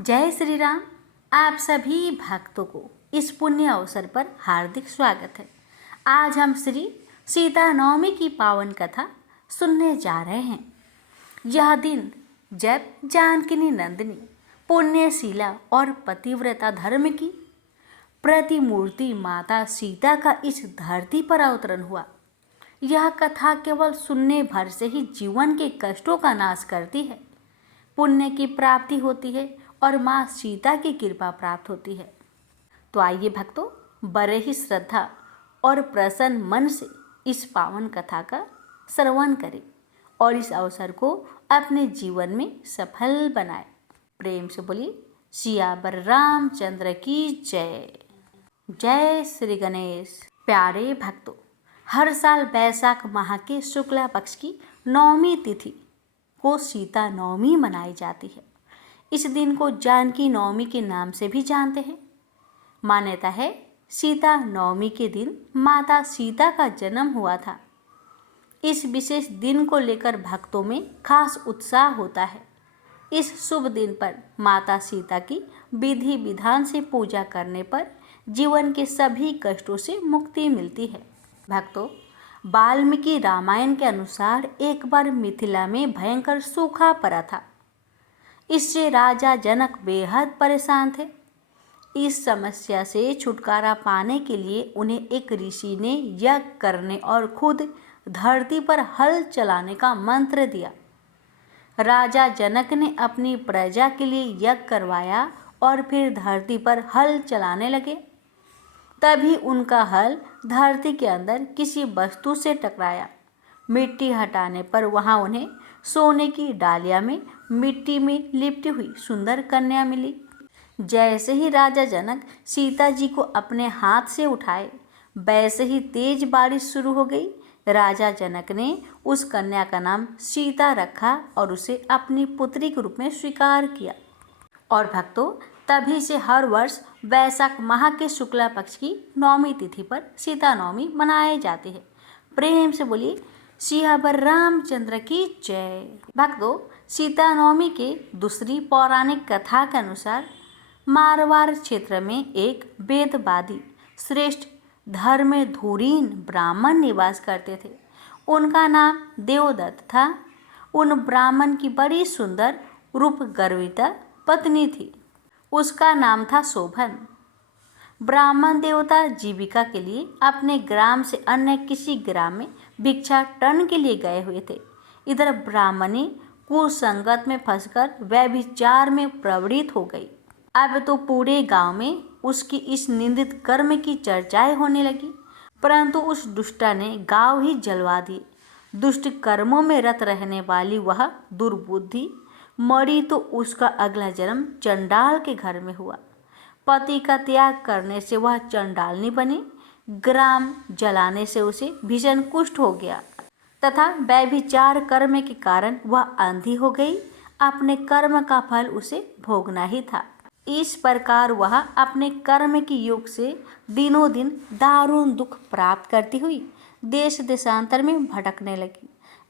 जय श्री राम। आप सभी भक्तों को इस पुण्य अवसर पर हार्दिक स्वागत है। आज हम श्री सीता नवमी की पावन कथा सुनने जा रहे हैं। यह दिन जब जानकिनी नंदिनी पुण्यशीला और पतिव्रता धर्म की प्रतिमूर्ति माता सीता का इस धरती पर अवतरण हुआ। यह कथा केवल सुनने भर से ही जीवन के कष्टों का नाश करती है, पुण्य की प्राप्ति होती है और माँ सीता की कृपा प्राप्त होती है। तो आइए भक्तों, बड़े ही श्रद्धा और प्रसन्न मन से इस पावन कथा का श्रवण करें और इस अवसर को अपने जीवन में सफल बनाएं। प्रेम से बोलिए सियावर रामचंद्र की जय। जय श्री गणेश। प्यारे भक्तों, हर साल वैशाख माह के शुक्ला पक्ष की नवमी तिथि को सीता नवमी मनाई जाती है। इस दिन को जानकी नवमी के नाम से भी जानते हैं। मान्यता है सीता नवमी के दिन माता सीता का जन्म हुआ था। इस विशेष दिन को लेकर भक्तों में खास उत्साह होता है। इस शुभ दिन पर माता सीता की विधि विधान से पूजा करने पर जीवन के सभी कष्टों से मुक्ति मिलती है। भक्तों, वाल्मीकि रामायण के अनुसार एक बार मिथिला में भयंकर सूखा पड़ा था। इससे राजा जनक बेहद परेशान थे। इस समस्या से छुटकारा पाने के लिए उन्हें एक ऋषि ने यज्ञ करने और खुद धरती पर हल चलाने का मंत्र दिया। राजा जनक ने अपनी प्रजा के लिए यज्ञ करवाया और फिर धरती पर हल चलाने लगे। तभी उनका हल धरती के अंदर किसी वस्तु से टकराया। मिट्टी हटाने पर वहां उन्हें सोने की डालिया में मिट्टी में लिपटी हुई सुंदर कन्या मिली। जैसे ही राजा जनक सीता जी को अपने हाथ से उठाए, वैसे ही तेज बारिश शुरू हो गई। राजा जनक ने उस कन्या का नाम सीता रखा और उसे अपनी पुत्री के रूप में स्वीकार किया। और भक्तों, तभी से हर वर्ष वैशाख माह के शुक्ला पक्ष की नवमी तिथि पर सीता नवमी मनाई जाती है। प्रेम से बोलिए सियावर रामचंद्र की जय। भक्तों, सीता नवमी के दूसरी पौराणिक कथा के अनुसार मारवाड़ क्षेत्र में एक वेदवादी श्रेष्ठ धर्मधुरीन ब्राह्मण निवास करते थे। उनका नाम देवदत्त था। उन ब्राह्मण की बड़ी सुंदर रूपगर्विता पत्नी थी। उसका नाम था शोभन। ब्राह्मण देवता जीविका के लिए अपने ग्राम से अन्य किसी ग्राम में भिक्षाटन के लिए गए हुए थे। इधर ब्राह्मणी कुसंगत में फंसकर व्यभिचार में प्रवृत्त हो गई। अब तो पूरे गांव में उसकी इस निंदित कर्म की चर्चाएं होने लगी। परंतु उस दुष्टा ने गांव ही जलवा दिए। दुष्ट कर्मों में रत रहने वाली वह दुर्बुद्धि मरी तो उसका अगला जन्म चंडाल के घर में हुआ। पति का त्याग करने से वह चंडालनी बनी। ग्राम जलाने से उसे भीषण कुष्ठ हो गया तथा व्यभिचार कर्म के कारण वह अंधी हो गई। अपने कर्म का फल उसे भोगना ही था। इस प्रकार वह अपने कर्म के योग से दिनों दिन दारुण दुख प्राप्त करती हुई देश देशांतर में भटकने लगी।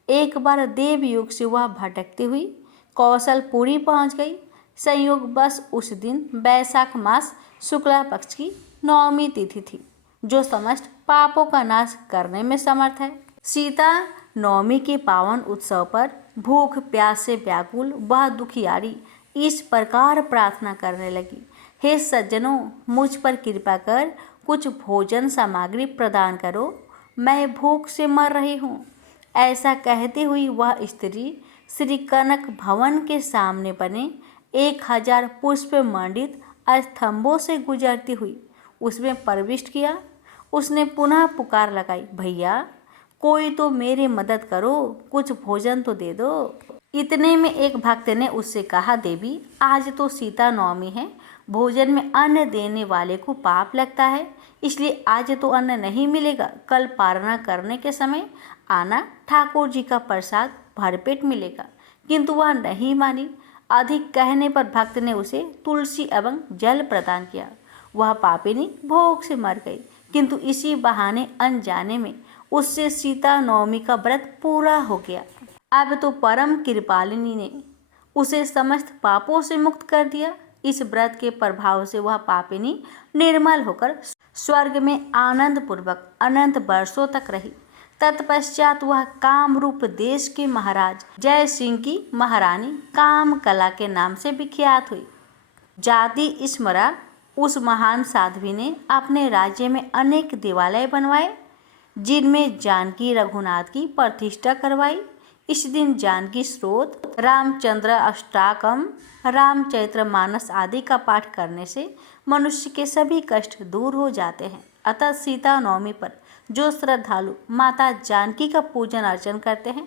एक बार देव युग से वह भटकती हुई कौशलपुरी पहुंच गई। संयोग बस उस दिन वैशाख मास शुक्ला पक्ष की नवमी तिथि थी, जो समस्त पापों का नाश करने में समर्थ है। सीता नवमी के पावन उत्सव पर भूख प्यास से व्याकुल वह दुखियारी इस प्रकार प्रार्थना करने लगी, हे सज्जनों, मुझ पर कृपा कर कुछ भोजन सामग्री प्रदान करो, मैं भूख से मर रही हूँ। ऐसा कहती हुई वह स्त्री श्री कनक भवन के सामने बने 1000 पुष्प मंडित स्तंभों से गुजरती हुई उसमें प्रविष्ट किया। उसने पुनः पुकार लगाई, भैया कोई तो मेरी मदद करो, कुछ भोजन तो दे दो। इतने में एक भक्त ने उससे कहा, देवी आज तो सीता नवमी है, भोजन में अन्न देने वाले को पाप लगता है, इसलिए आज तो अन्न नहीं मिलेगा। कल पारना करने के समय आना, ठाकुर जी का प्रसाद भरपेट मिलेगा। किंतु वह नहीं मानी। अधिक कहने पर भक्त ने उसे तुलसी एवं जल प्रदान किया। वह पापिनी भोग से मर गई। किंतु इसी बहाने अनजाने में उससे सीता नवमी का व्रत पूरा हो गया। अब तो परम कृपालिनी ने उसे समस्त पापों से मुक्त कर दिया। इस व्रत के प्रभाव से वह पापिनी निर्मल होकर स्वर्ग में आनंद पूर्वक अनंत वर्षों तक रही। तत्पश्चात वह कामरूप देश के महाराज जय सिंह की महारानी काम कला के नाम से विख्यात हुई। जाति स्मरा उस महान साध्वी ने अपने राज्य में अनेक देवालय बनवाए, जिनमें जानकी रघुनाथ की प्रतिष्ठा करवाई। इस दिन जानकी स्रोत, रामचंद्र अष्टकम, रामचरितमानस आदि का पाठ करने से मनुष्य के सभी कष्ट दूर हो जाते हैं। अतः सीता नवमी पर जो श्रद्धालु माता जानकी का पूजन अर्चन करते हैं,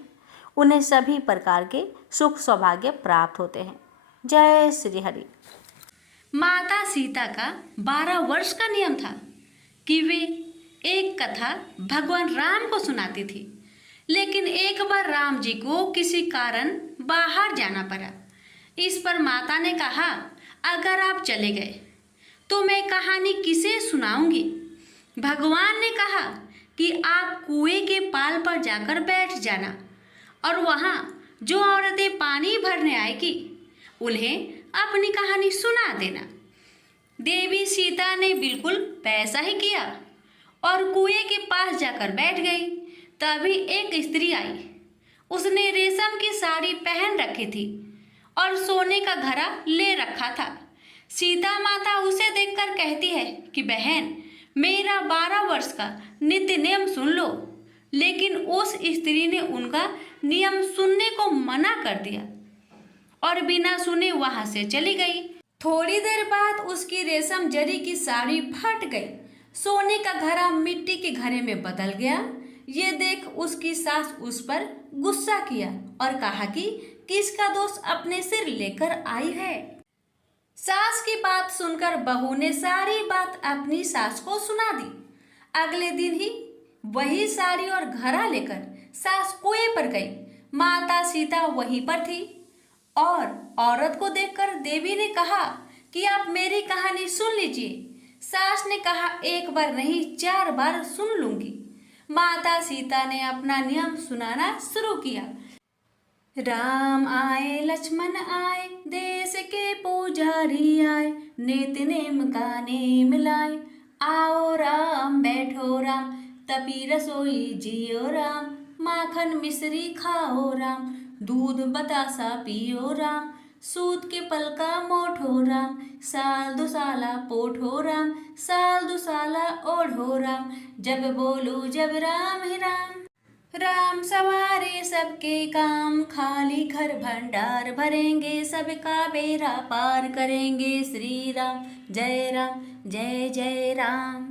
उन्हें सभी प्रकार के सुख सौभाग्य प्राप्त होते हैं। जय श्री हरि। माता सीता का 12 वर्ष का नियम था कि वे एक कथा भगवान राम को सुनाती थी, लेकिन एक बार राम जी को किसी कारण बाहर जाना पड़ा। इस पर माता ने कहा, अगर आप चले गए तो मैं कहानी किसे सुनाऊंगी। भगवान ने कहा कि आप कुएं के पाल पर जाकर बैठ जाना और वहाँ जो औरतें पानी भरने आएगी उन्हें अपनी कहानी सुना देना। देवी सीता ने बिल्कुल वैसा ही किया और कुएं के पास जाकर बैठ गई। तभी एक स्त्री आई। उसने रेशम की साड़ी पहन रखी थी और सोने का घड़ा ले रखा था। सीता माता उसे देखकर कहती है कि बहन, मेरा 12 वर्ष का नित्य नियम सुन लो। लेकिन उस स्त्री ने उनका नियम सुनने को मना कर दिया और बिना सुने वहां से चली गई। थोड़ी देर बाद उसकी रेशम जरी की साड़ी फट गई। सोने का घड़ा मिट्टी के घड़े में बदल गया। ये देख उसकी सास उस पर गुस्सा किया और कहा कि किसका दोष अपने सिर लेकर आई है। सास की बात सुनकर बहू ने सारी बात अपनी सास को सुना दी। अगले दिन ही वही साड़ी और घड़ा लेकर सास कुएं पर गई। माता सीता वहीं पर थी और औरत को देखकर देवी ने कहा कि आप मेरी कहानी सुन लीजिए। सास ने कहा, एक बार नहीं 4 बार सुन लूंगी। माता सीता ने अपना नियम सुनाना शुरू किया। राम आए लक्ष्मण आए, देश के पुजारी आए, नित्य नेम का नेम लाए। आओ राम बैठो राम, तपी रसोई जियो राम। माखन मिश्री खाओ राम, दूध बतासा पियो राम। सूत के पलका मोठो राम, साल दुसाला पोठो राम। साल दुसाला ओढ़ो राम, जब बोलू जब राम ही राम। राम सवारे सबके काम, खाली घर भंडार भरेंगे। सबका बेड़ा पार करेंगे। श्री राम जय जय राम।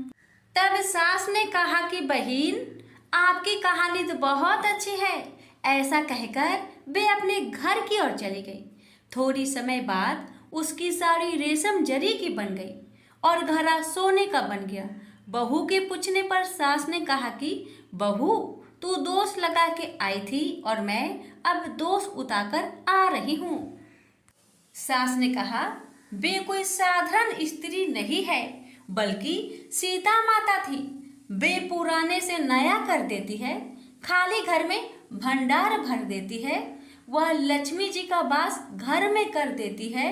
तब सास ने कहा कि बहन, आपकी कहानी तो बहुत अच्छी है। ऐसा कहकर वे अपने घर की ओर चली गई। थोड़ी समय बाद उसकी साड़ी रेशम जरी की बन गई और घड़ा सोने का बन गया। बहू के पूछने पर सास ने कहा कि बहू, तू दोष लगा के आई थी और मैं अब दोष उतारकर आ रही हूँ। सास ने कहा, वे कोई साधारण स्त्री नहीं है, बल्कि सीता माता थी। वे पुराने से नया कर देती है, खाली घर में भंडार भर देती है। वह लक्ष्मी जी का वास घर में कर देती है।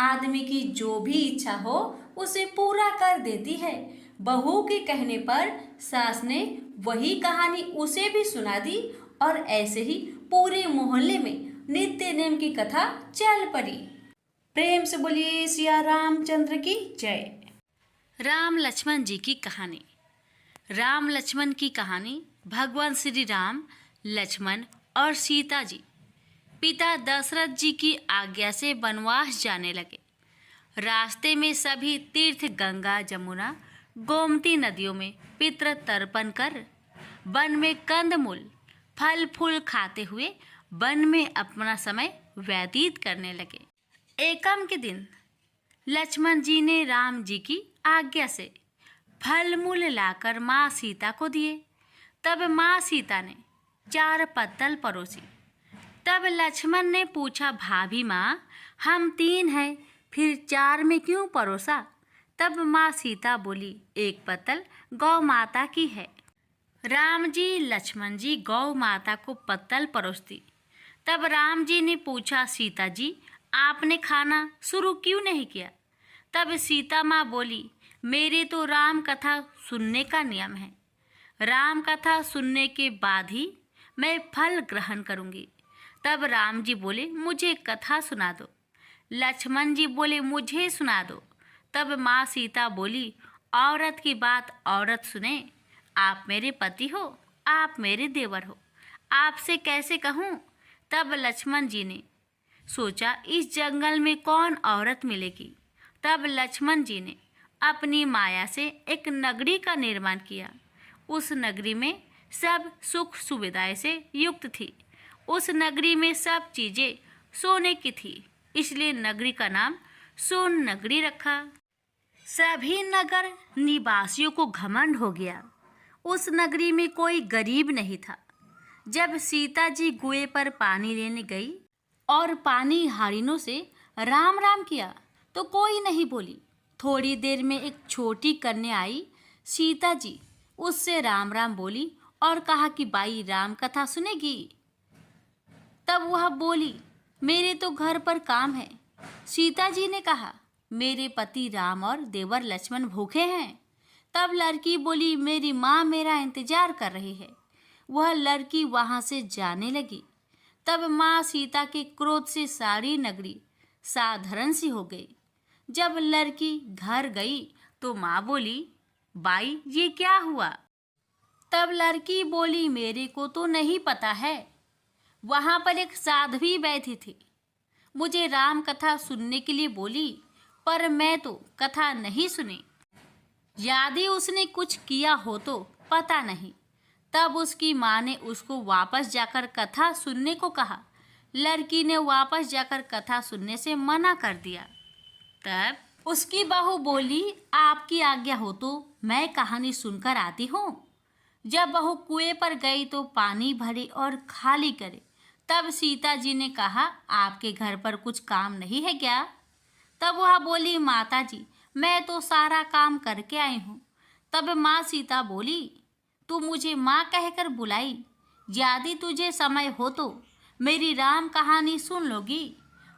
आदमी की जो भी इच्छा हो उसे पूरा कर देती है। बहू के कहने पर सास ने वही कहानी उसे भी सुना दी और ऐसे ही पूरे मोहल्ले में नित्य नेम की कथा चल पड़ी। प्रेम से बोलिए सिया रामचंद्र की जय। राम लक्ष्मण जी की कहानी। राम लक्ष्मण की कहानी। भगवान श्री राम, लक्ष्मण और सीता जी पिता दशरथ जी की आज्ञा से वनवास जाने लगे। रास्ते में सभी तीर्थ गंगा, जमुना, गोमती नदियों में पितृ तर्पण कर वन में कंदमूल फल फूल खाते हुए वन में अपना समय व्यतीत करने लगे। एकम के दिन लक्ष्मण जी ने राम जी की आज्ञा से फल मूल लाकर माँ सीता को दिए। तब माँ सीता ने 4 पत्तल परोसी। तब लक्ष्मण ने पूछा, भाभी माँ, हम 3 हैं, फिर 4 में क्यों परोसा? तब माँ सीता बोली, 1 पत्तल गौ माता की है। राम जी लक्ष्मण जी गौ माता को पत्तल परोसती। तब राम जी ने पूछा, सीता जी आपने खाना शुरू क्यों नहीं किया? तब सीता माँ बोली, मेरे तो राम कथा सुनने का नियम है। राम कथा सुनने के बाद ही मैं फल ग्रहण करूंगी। तब राम जी बोले, मुझे कथा सुना दो। लक्ष्मण जी बोले, मुझे सुना दो। तब माँ सीता बोली, औरत की बात औरत सुने। आप मेरे पति हो, आप मेरे देवर हो, आपसे कैसे कहूँ? तब लक्ष्मण जी ने सोचा, इस जंगल में कौन औरत मिलेगी। तब लक्ष्मण जी ने अपनी माया से एक नगरी का निर्माण किया। उस नगरी में सब सुख सुविधाएं से युक्त थी। उस नगरी में सब चीजें सोने की थी, इसलिए नगरी का नाम सोन नगरी रखा। सभी नगर निवासियों को घमंड हो गया। उस नगरी में कोई गरीब नहीं था। जब सीता जी कुएं पर पानी लेने गई और पानी हारिनों से राम राम किया तो कोई नहीं बोली। थोड़ी देर में एक छोटी कन्या आई। सीता जी उससे राम राम बोली और कहा कि बाई राम कथा सुनेगी। तब वह बोली, मेरे तो घर पर काम है। सीता जी ने कहा, मेरे पति राम और देवर लक्ष्मण भूखे हैं। तब लड़की बोली, मेरी माँ मेरा इंतजार कर रही है। वह लड़की वहां से जाने लगी। तब माँ सीता के क्रोध से सारी नगरी साधारण सी हो गई। जब लड़की घर गई तो माँ बोली, बाई ये क्या हुआ? तब लड़की बोली, मेरे को तो नहीं पता है। वहां पर एक साध्वी बैठी थी, मुझे राम कथा सुनने के लिए बोली, पर मैं तो कथा नहीं सुनी। यदि उसने कुछ किया हो तो पता नहीं। तब उसकी माँ ने उसको वापस जाकर कथा सुनने को कहा। लड़की ने वापस जाकर कथा सुनने से मना कर दिया। तब उसकी बहू बोली, आपकी आज्ञा हो तो मैं कहानी सुनकर आती हूँ। जब बहू कुएं पर गई तो पानी भरे और खाली करे। तब सीता जी ने कहा, आपके घर पर कुछ काम नहीं है क्या? तब वह बोली, माता जी मैं तो सारा काम करके आई हूँ। तब माँ सीता बोली, तू मुझे माँ कहकर बुलाई, यदि तुझे समय हो तो मेरी राम कहानी सुन लोगी?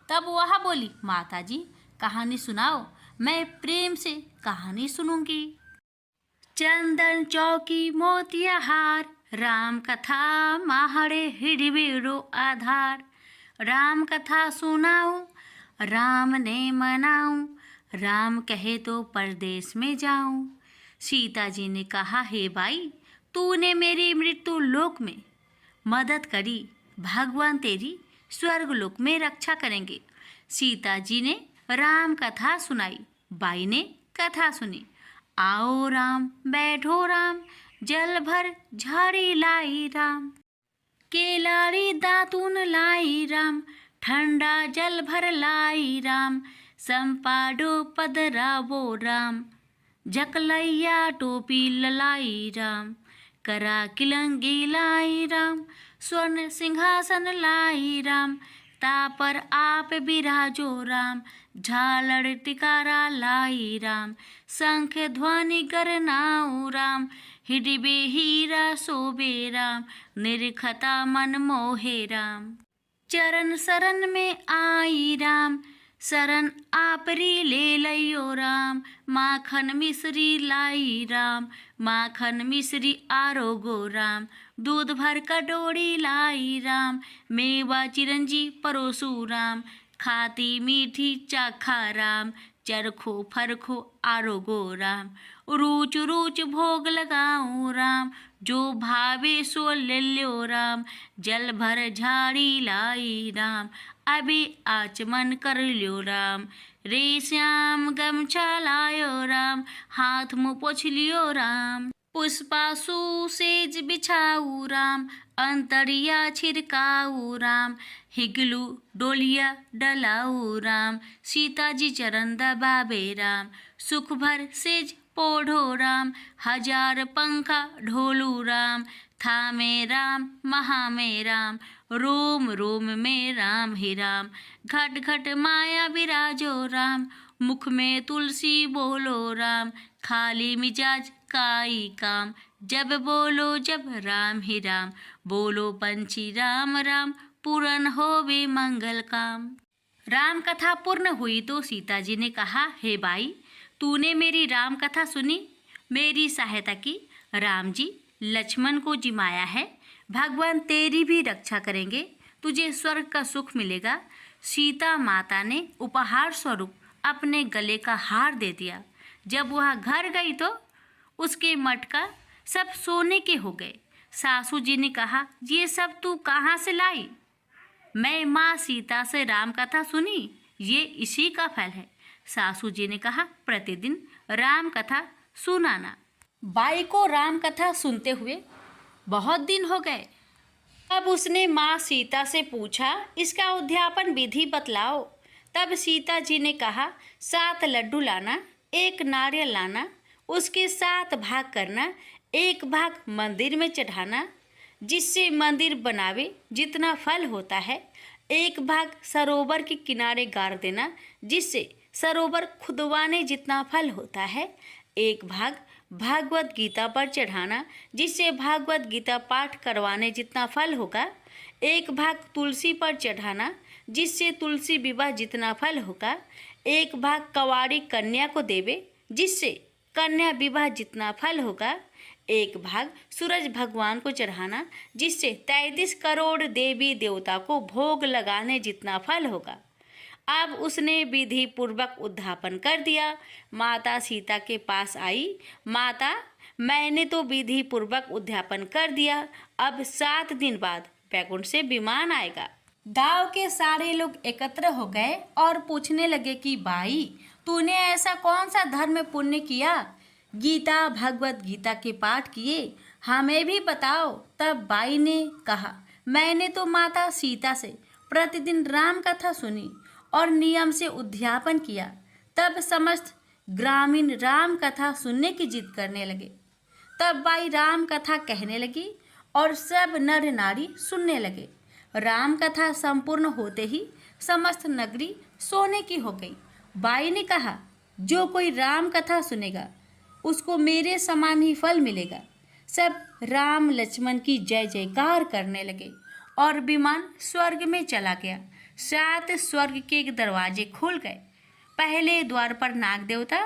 तब वह बोली, माता जी कहानी सुनाओ, मैं प्रेम से कहानी सुनूंगी। चंदन चौकी मोतिया हार, राम कथा माहड़े हिड़बिड़ो आधार। राम कथा सुनाऊं, राम ने मनाऊं, राम कहे तो परदेश में जाऊं। सीता जी ने कहा, हे भाई तूने मेरी मृत्यु लोक में मदद करी, भगवान तेरी स्वर्ग लोक में रक्षा करेंगे। सीता जी ने राम कथा सुनाई। बाई ने कथा सुनी। आओ राम बैठो राम, जल भर झाड़ी लाई राम। केलाड़ी दातून लाई राम, ठंडा जल भर लाई राम। संपाडो पदरावो राम, जकलैया टोपी ललाई राम। करा किलंगी लाई राम, स्वर्ण सिंहासन लाई राम। तापर आप बिराजो राम, झालड़ टिकारा लाई राम। शंख ध्वनि गरनाऊ राम, हिडिबे हीरा शोभे राम। निरखता मन मोहे राम, चरण शरण में आई राम। शरण आपरी ले लइयो राम, माखन मिश्री लाई राम। माखन मिश्री आरोगो राम, दूध भर कटोरी लाई राम। मेवा चिरंजी परोसू राम, खाती मीठी चाखा राम। चरखो फरखो आरोगो राम, रूच रूच भोग लगाऊं राम। जो भावे सो ले लो राम, जल भर झाड़ी लाई राम। अभी आचमन कर लो राम, रे श्याम गमछा लायो राम। हाथ मुँह पोछ लियो राम, पुष्पासु सेज बिछाऊ राम। अंतरिया छिड़काऊ राम, हिगलू डोलिया डलाऊ राम। सीता जी चरण दबावे राम, सुख भर सेज पोढ़ो राम। हजार पंखा ढोलू राम, थामे राम महा में राम। रोम रोम में राम ही राम, घट घट माया विराजो राम। मुख में तुलसी बोलो राम, खाली मिजाज काई काम। जब बोलो जब राम ही राम, बोलो पंछी राम राम। पूरन होवे मंगल काम। राम कथा पूर्ण हुई तो सीता जी ने कहा, हे भाई, तूने मेरी राम कथा सुनी, मेरी सहायता की। राम जी लक्ष्मण को जिमाया है, भगवान तेरी भी रक्षा करेंगे, तुझे स्वर्ग का सुख मिलेगा। सीता माता ने उपहार स्वरूप अपने गले का हार दे दिया। जब वह घर गई तो उसके मटका सब सोने के हो गए। सासू जी ने कहा, ये सब तू कहाँ से लाई? मैं माँ सीता से राम कथा सुनी, ये इसी का फल है। सासू जी ने कहा, प्रतिदिन राम कथा सुनाना। बाई को राम कथा सुनते हुए बहुत दिन हो गए। तब उसने माँ सीता से पूछा, इसका उद्यापन विधि बतलाओ। तब सीता जी ने कहा, 7 लड्डू लाना, 1 नारियल लाना, उसके 7 भाग करना, 1 भाग मंदिर में चढ़ाना, जिससे मंदिर बनावे जितना फल होता है, 1 भाग सरोवर के किनारे गाड़ देना, जिससे सरोवर खुदवाने जितना फल होता है, 1 भाग भागवत गीता पर चढ़ाना, जिससे भागवत गीता पाठ करवाने जितना फल होगा, 1 भाग तुलसी पर चढ़ाना, जिससे तुलसी विवाह जितना फल होगा, 1 भाग कवारी कन्या को देवे, जिससे कन्या विवाह जितना फल होगा, 1 भाग सूरज भगवान को चढ़ाना, जिससे 33 करोड़ देवी देवता को भोग लगाने जितना फल होगा। अब उसने विधि पूर्वक उद्यापन कर दिया। माता सीता के पास आई, माता, मैंने तो विधि पूर्वक उद्यापन कर दिया, अब 7 दिन बाद बैकुंठ से विमान आएगा। गांव के सारे लोग एकत्र हो गए और पूछने लगे कि भाई, तूने ऐसा कौन सा धर्म पुण्य किया? गीता भगवत गीता के पाठ किए, हमें भी बताओ। तब बाई ने कहा, मैंने तो माता सीता से प्रतिदिन राम कथा सुनी और नियम से उद्यापन किया। तब समस्त ग्रामीण राम कथा सुनने की जिद करने लगे। तब बाई राम कथा कहने लगी और सब नर नारी सुनने लगे। राम कथा संपूर्ण होते ही समस्त नगरी सोने की हो गई। बाई ने कहा, जो कोई राम कथा सुनेगा उसको मेरे समान ही फल मिलेगा। सब राम लक्ष्मण की जय जयकार करने लगे और विमान स्वर्ग में चला गया। 7 स्वर्ग के दरवाजे खुल गए। पहले द्वार पर नाग देवता,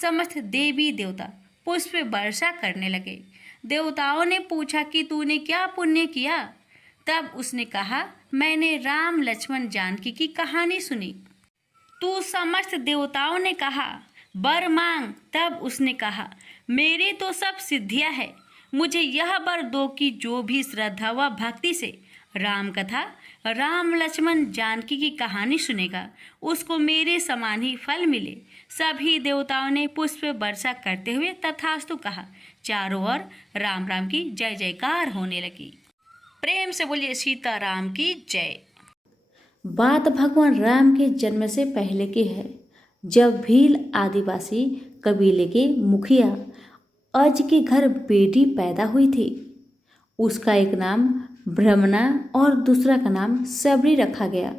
समस्त देवी देवता पुष्प वर्षा करने लगे। देवताओं ने पूछा कि तूने क्या पुण्य किया? तब उसने कहा, मैंने राम लक्ष्मण जानकी की कहानी सुनी। तू समस्त देवताओं ने कहा, वर मांग। तब उसने कहा, मेरे तो सब सिद्धियां है, मुझे यह वर दो कि जो भी श्रद्धा व भक्ति से राम कथा, राम लक्ष्मण जानकी की कहानी सुनेगा, उसको मेरे समान ही फल मिले। सभी देवताओं ने पुष्प वर्षा करते हुए तथास्तु कहा। चारों ओर राम राम की जय जयकार होने लगी। प्रेम से बोलिए सीताराम की जय। बात भगवान राम के जन्म से पहले की है, जब भील आदिवासी कबीले के मुखिया अज के घर बेटी पैदा हुई थी। उसका एक नाम ब्रह्मणा और दूसरा का नाम सबरी रखा गया।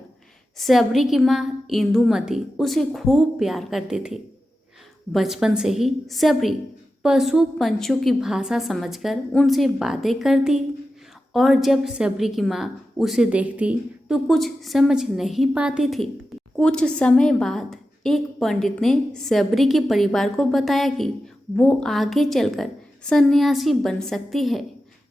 सबरी की माँ इंदुमती उसे खूब प्यार करती थी। बचपन से ही सबरी पशु पंछियों की भाषा समझकर उनसे बातें करती और जब सबरी की माँ उसे देखती तो कुछ समझ नहीं पाती थी। कुछ समय बाद एक पंडित ने सबरी के परिवार को बताया कि वो आगे चलकर सन्यासी बन सकती है।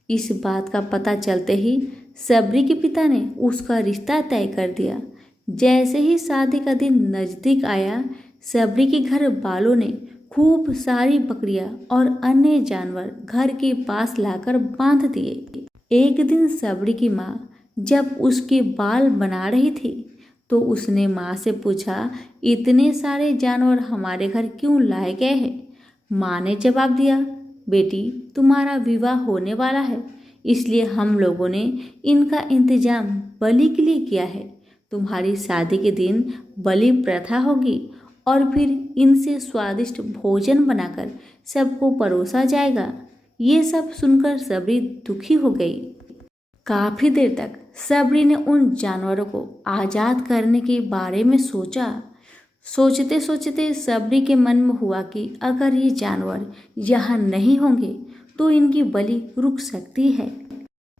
इस बात का पता चलते ही सबरी के पिता ने उसका रिश्ता तय कर दिया। जैसे ही शादी का दिन नज़दीक आया, सबरी के घर वालों ने खूब सारी बकरियां और अन्य जानवर घर के पास लाकर बांध दिए। एक दिन सबरी की माँ जब उसके बाल बना रही थी तो उसने माँ से पूछा, इतने सारे जानवर हमारे घर क्यों लाए गए हैं? माँ ने जवाब दिया, बेटी, तुम्हारा विवाह होने वाला है, इसलिए हम लोगों ने इनका इंतजाम बलि के लिए किया है। तुम्हारी शादी के दिन बलि प्रथा होगी और फिर इनसे स्वादिष्ट भोजन बनाकर सबको परोसा जाएगा। ये सब सुनकर सबरी दुखी हो गई। काफ़ी देर तक सबरी ने उन जानवरों को आज़ाद करने के बारे में सोचा। सोचते सोचते सबरी के मन में हुआ कि अगर ये जानवर यहाँ नहीं होंगे तो इनकी बलि रुक सकती है।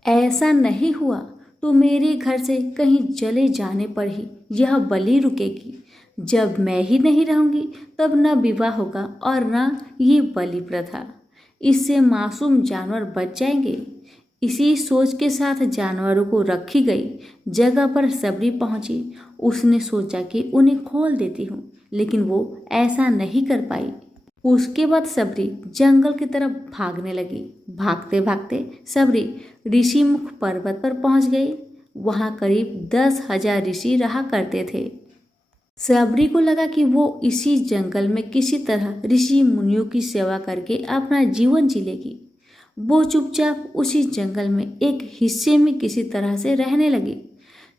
ऐसा नहीं हुआ तो मेरे घर से कहीं चले जाने पर ही यह बलि रुकेगी। जब मैं ही नहीं रहूंगी तब न विवाह होगा और न ये बलि प्रथा। इससे मासूम जानवर बच जाएंगे। इसी सोच के साथ जानवरों को रखी गई जगह पर सबरी पहुंची। उसने सोचा कि उन्हें खोल देती हूँ, लेकिन वो ऐसा नहीं कर पाई। उसके बाद सबरी जंगल की तरफ भागने लगी। भागते भागते सबरी ऋषिमुख पर्वत पर पहुंच गई। वहां करीब 10,000 ऋषि रहा करते थे। सबरी को लगा कि वो इसी जंगल में किसी तरह ऋषि मुनियों की सेवा करके अपना जीवन जी लेगी। वो चुपचाप उसी जंगल में एक हिस्से में किसी तरह से रहने लगी।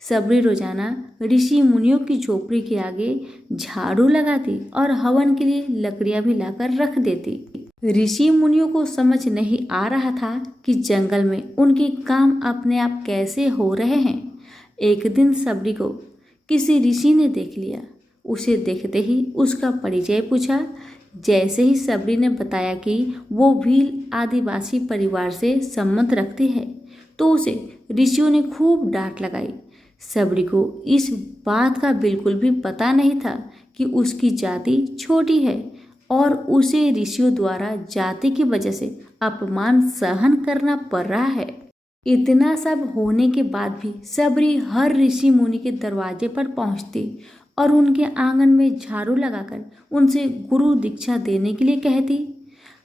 सबरी रोजाना ऋषि मुनियों की झोपड़ी के आगे झाड़ू लगाती और हवन के लिए लकड़ियां भी लाकर रख देती। ऋषि मुनियों को समझ नहीं आ रहा था कि जंगल में उनके काम अपने आप कैसे हो रहे हैं। एक दिन सबरी को किसी ऋषि ने देख लिया। उसे देखते ही उसका परिचय पूछा। जैसे ही सबरी ने बताया कि वो भील आदिवासी परिवार से संबंध रखती है, तो उसे ऋषियों ने खूब डांट लगाई। सबरी को इस बात का बिल्कुल भी पता नहीं था कि उसकी जाति छोटी है और उसे ऋषियों द्वारा जाति की वजह से अपमान सहन करना पड़ रहा है। इतना सब होने के बाद भी सबरी हर ऋषि मुनि के दरवाजे पर पहुंचती और उनके आंगन में झाड़ू लगाकर उनसे गुरु दीक्षा देने के लिए कहती।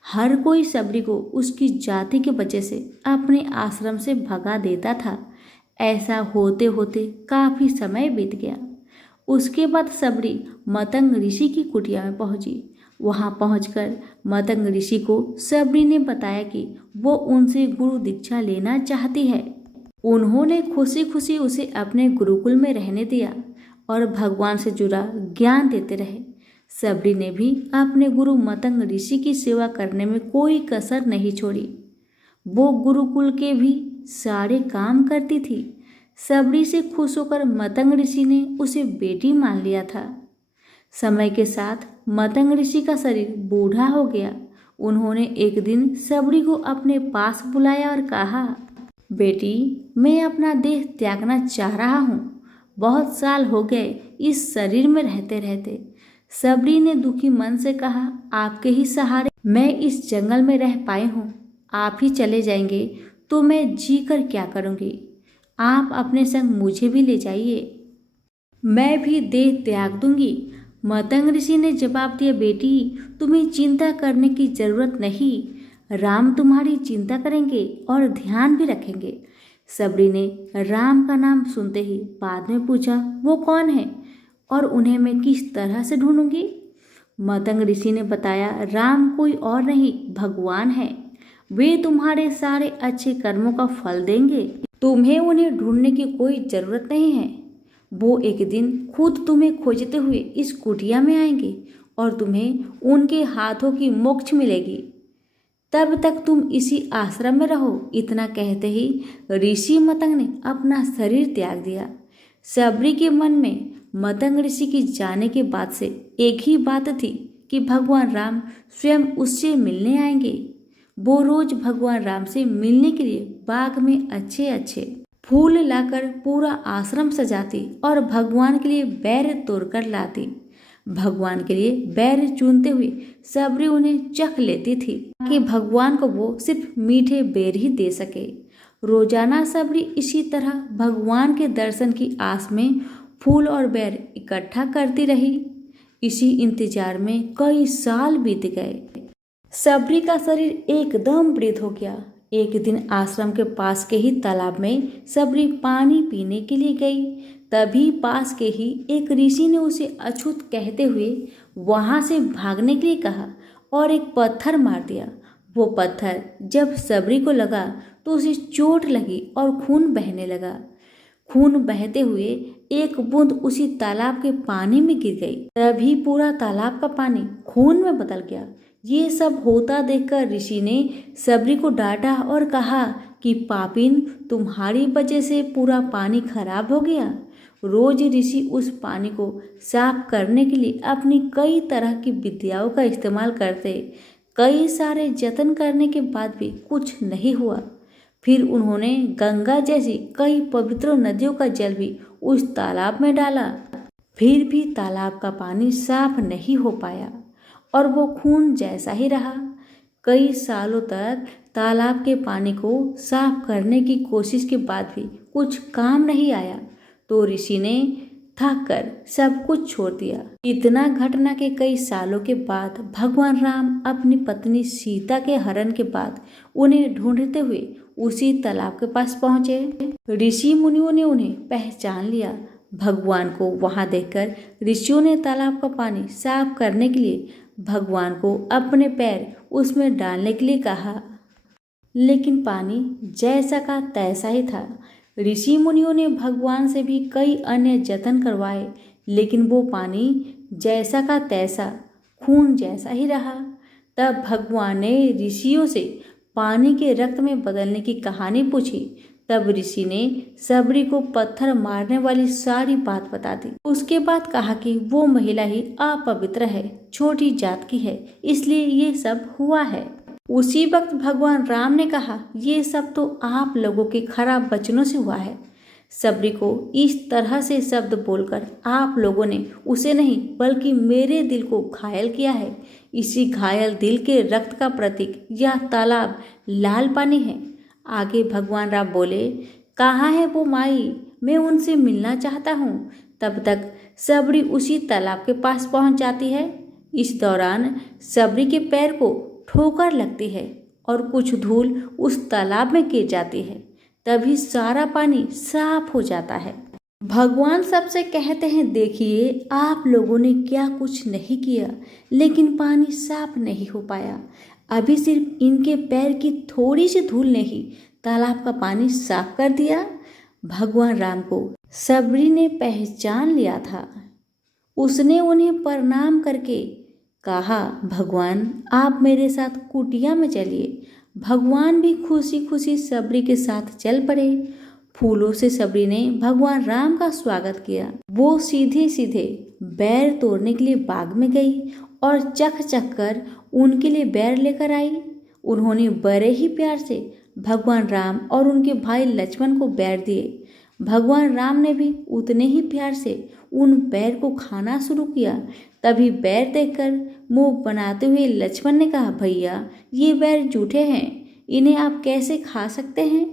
हर कोई सबरी को उसकी जाति की वजह से अपने आश्रम से भगा देता था। ऐसा होते होते काफी समय बीत गया। उसके बाद सबरी मतंग ऋषि की कुटिया में पहुंची। वहां पहुंचकर मतंग ऋषि को सबरी ने बताया कि वो उनसे गुरु दीक्षा लेना चाहती है। उन्होंने खुशी खुशी उसे अपने गुरुकुल में रहने दिया और भगवान से जुड़ा ज्ञान देते रहे। सबरी ने भी अपने गुरु मतंग ऋषि की सेवा करने में कोई कसर नहीं छोड़ी। वो गुरुकुल के भी सारे काम करती थी। सबरी से खुश होकर मतंग ऋषि ने उसे बेटी मान लिया था। समय के साथ मतंग ऋषि का शरीर बूढ़ा हो गया। उन्होंने एक दिन सबरी को अपने पास बुलाया और कहा, बेटी, मैं अपना देह त्यागना चाह रहा हूँ। बहुत साल हो गए इस शरीर में रहते रहते। सबरी ने दुखी मन से कहा, आपके ही सहारे मैं इस जंगल में रह पाई हूँ। आप ही चले जाएंगे तो मैं जी कर क्या करूँगी। आप अपने संग मुझे भी ले जाइए, मैं भी देह त्याग दूंगी। मतंग ऋषि ने जवाब दिया, बेटी, तुम्हें चिंता करने की जरूरत नहीं। राम तुम्हारी चिंता करेंगे और ध्यान भी रखेंगे। सबरी ने राम का नाम सुनते ही बाद में पूछा, वो कौन है और उन्हें मैं किस तरह से ढूंढूंगी। मतंग ऋषि ने बताया, राम कोई और नहीं, भगवान है। वे तुम्हारे सारे अच्छे कर्मों का फल देंगे। तुम्हें उन्हें ढूंढने की कोई जरूरत नहीं है। वो एक दिन खुद तुम्हें खोजते हुए इस कुटिया में आएंगे और तुम्हें उनके हाथों की मोक्ष मिलेगी। तब तक तुम इसी आश्रम में रहो। इतना कहते ही ऋषि मतंग ने अपना शरीर त्याग दिया। सबरी के मन में मतंग ऋषि के जाने के बाद से एक ही बात थी कि भगवान राम स्वयं उससे मिलने आएंगे। वो रोज भगवान राम से मिलने के लिए बाग में अच्छे अच्छे फूल लाकर पूरा आश्रम सजाती और भगवान के लिए बैर तोड़कर लाती। भगवान के लिए बैर चुनते हुए सबरी उन्हें चख लेती थी कि भगवान को वो सिर्फ मीठे बैर ही दे सके। रोजाना सबरी इसी तरह भगवान के दर्शन की आस में फूल और बैर इकट्ठा करती रही। इसी इंतजार में कई साल बीत गए। सबरी का शरीर एकदम वृद्ध हो गया। एक दिन आश्रम के पास के ही तालाब में सबरी पानी पीने के लिए गई। तभी पास के ही एक ऋषि ने उसे अछूत कहते हुए वहां से भागने के लिए कहा और एक पत्थर मार दिया। वो पत्थर जब सबरी को लगा तो उसे चोट लगी और खून बहने लगा। खून बहते हुए एक बूंद उसी तालाब के पानी में गिर गई। तभी पूरा तालाब का पानी खून में बदल गया। ये सब होता देखकर ऋषि ने सबरी को डांटा और कहा कि पापिन, तुम्हारी वजह से पूरा पानी खराब हो गया। रोज ऋषि उस पानी को साफ करने के लिए अपनी कई तरह की विद्याओं का इस्तेमाल करते। कई सारे जतन करने के बाद भी कुछ नहीं हुआ। फिर उन्होंने गंगा जैसी कई पवित्र नदियों का जल भी उस तालाब में डाला। फिर भी तालाब का पानी साफ नहीं हो पाया और वो खून जैसा ही रहा। कई सालों तक तालाब के पानी को साफ करने की कोशिश के बाद भी कुछ काम नहीं आया तो ऋषि ने थक कर सब कुछ छोड़ दिया। इतना घटना के कई सालों के बाद भगवान राम अपनी पत्नी सीता के हरण के बाद उन्हें ढूंढते हुए उसी तालाब के पास पहुंचे। ऋषि मुनियों ने उन्हें पहचान लिया। भगवान को वहां देखकर ऋषियों ने तालाब का पानी साफ करने के लिए भगवान को अपने पैर उसमें डालने के लिए कहा, लेकिन पानी जैसा का तैसा ही था। ऋषि मुनियों ने भगवान से भी कई अन्य जतन करवाए, लेकिन वो पानी जैसा का तैसा खून जैसा ही रहा। तब भगवान ने ऋषियों से पानी के रक्त में बदलने की कहानी पूछी। तब ऋषि ने सबरी को पत्थर मारने वाली सारी बात बता दी। उसके बाद कहा कि वो महिला ही अपवित्र है, छोटी जात की है, इसलिए ये सब हुआ है। उसी वक्त भगवान राम ने कहा, ये सब तो आप लोगों के खराब वचनों से हुआ है। सबरी को इस तरह से शब्द बोलकर आप लोगों ने उसे नहीं बल्कि मेरे दिल को घायल किया है। इसी घायल दिल के रक्त का प्रतीक यह तालाब लाल पानी है। आगे भगवान राम बोले, कहाँ है वो माई, मैं उनसे मिलना चाहता हूँ। तब तक सबरी उसी तालाब के पास पहुँच जाती है। इस दौरान सबरी के पैर को ठोकर लगती है और कुछ धूल उस तालाब में गिर जाती है। तभी सारा पानी साफ हो जाता है। भगवान सबसे कहते हैं, देखिए आप लोगों ने क्या कुछ नहीं किया, लेकिन पानी साफ नहीं हो पाया। अभी सिर्फ इनके पैर की थोड़ी सी धूल ने ही तालाब का पानी साफ कर दिया। भगवान राम को सबरी ने पहचान लिया था। उसने उन्हें प्रणाम करके कहा, भगवान आप मेरे साथ कुटिया में चलिए। भगवान भी खुशी खुशी सबरी के साथ चल पड़े। फूलों से सबरी ने भगवान राम का स्वागत किया। वो सीधे सीधे बैर तोड़ने के लिए बाग में गई और चख चख कर उनके लिए बैर लेकर आई। उन्होंने बड़े ही प्यार से भगवान राम और उनके भाई लक्ष्मण को बैर दिए। भगवान राम ने भी उतने ही प्यार से उन बैर को खाना शुरू किया। तभी बैर देखकर मुंह बनाते हुए लक्ष्मण ने कहा, भैया ये बैर जूठे हैं, इन्हें आप कैसे खा सकते हैं?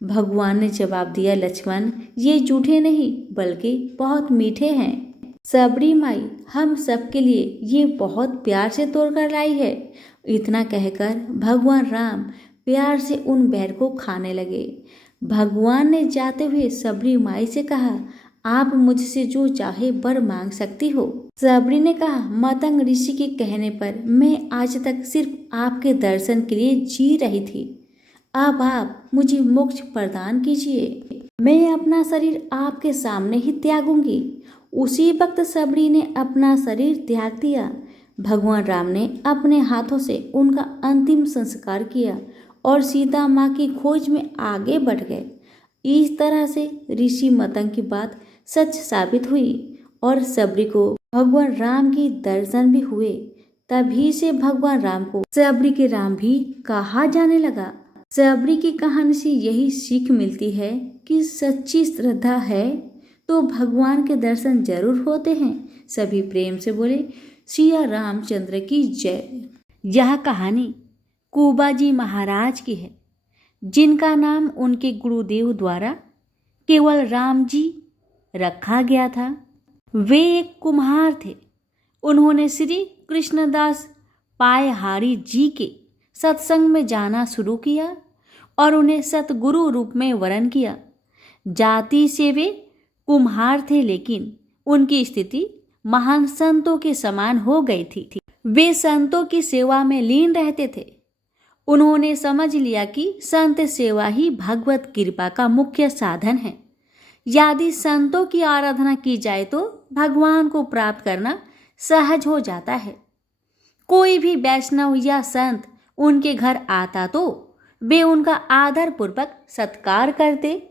भगवान ने जवाब दिया, लक्ष्मण ये जूठे नहीं बल्कि बहुत मीठे हैं। सबरी माई हम सबके लिए ये बहुत प्यार से तोड़ कर लाई है। इतना कहकर भगवान राम प्यार से उन बैर को खाने लगे। भगवान ने जाते हुए सबरी माई से कहा, आप मुझसे जो चाहे वर मांग सकती हो। सबरी ने कहा, मतंग ऋषि के कहने पर मैं आज तक सिर्फ आपके दर्शन के लिए जी रही थी। अब आप मुझे मोक्ष प्रदान कीजिए। मैं अपना शरीर आपके सामने ही त्यागूंगी। उसी वक्त सबरी ने अपना शरीर त्याग दिया। भगवान राम ने अपने हाथों से उनका अंतिम संस्कार किया और सीता माँ की खोज में आगे बढ़ गए। इस तरह से ऋषि मतंग की बात सच साबित हुई और सबरी को भगवान राम की दर्शन भी हुए। तभी से भगवान राम को सबरी के राम भी कहा जाने लगा। सबरी की कहानी से यही सीख मिलती है कि सच्ची श्रद्धा है तो भगवान के दर्शन जरूर होते हैं। सभी प्रेम से बोले, सिया रामचंद्र की जय। यह कहानी कुबाजी महाराज की है, जिनका नाम उनके गुरुदेव द्वारा केवल राम जी रखा गया था। वे एक कुम्हार थे। उन्होंने श्री कृष्णदास पायहारी जी के सत्संग में जाना शुरू किया और उन्हें सतगुरु रूप में वरण किया। जाति से वे कुम्हार थे, लेकिन उनकी स्थिति महान संतों के समान हो गई थी। वे संतों की सेवा में लीन रहते थे। उन्होंने समझ लिया कि संत सेवा ही भगवत कृपा का मुख्य साधन है। यदि संतों की आराधना की जाए तो भगवान को प्राप्त करना सहज हो जाता है। कोई भी वैष्णव या संत उनके घर आता तो वे उनका आदर पूर्वक सत्कार करते।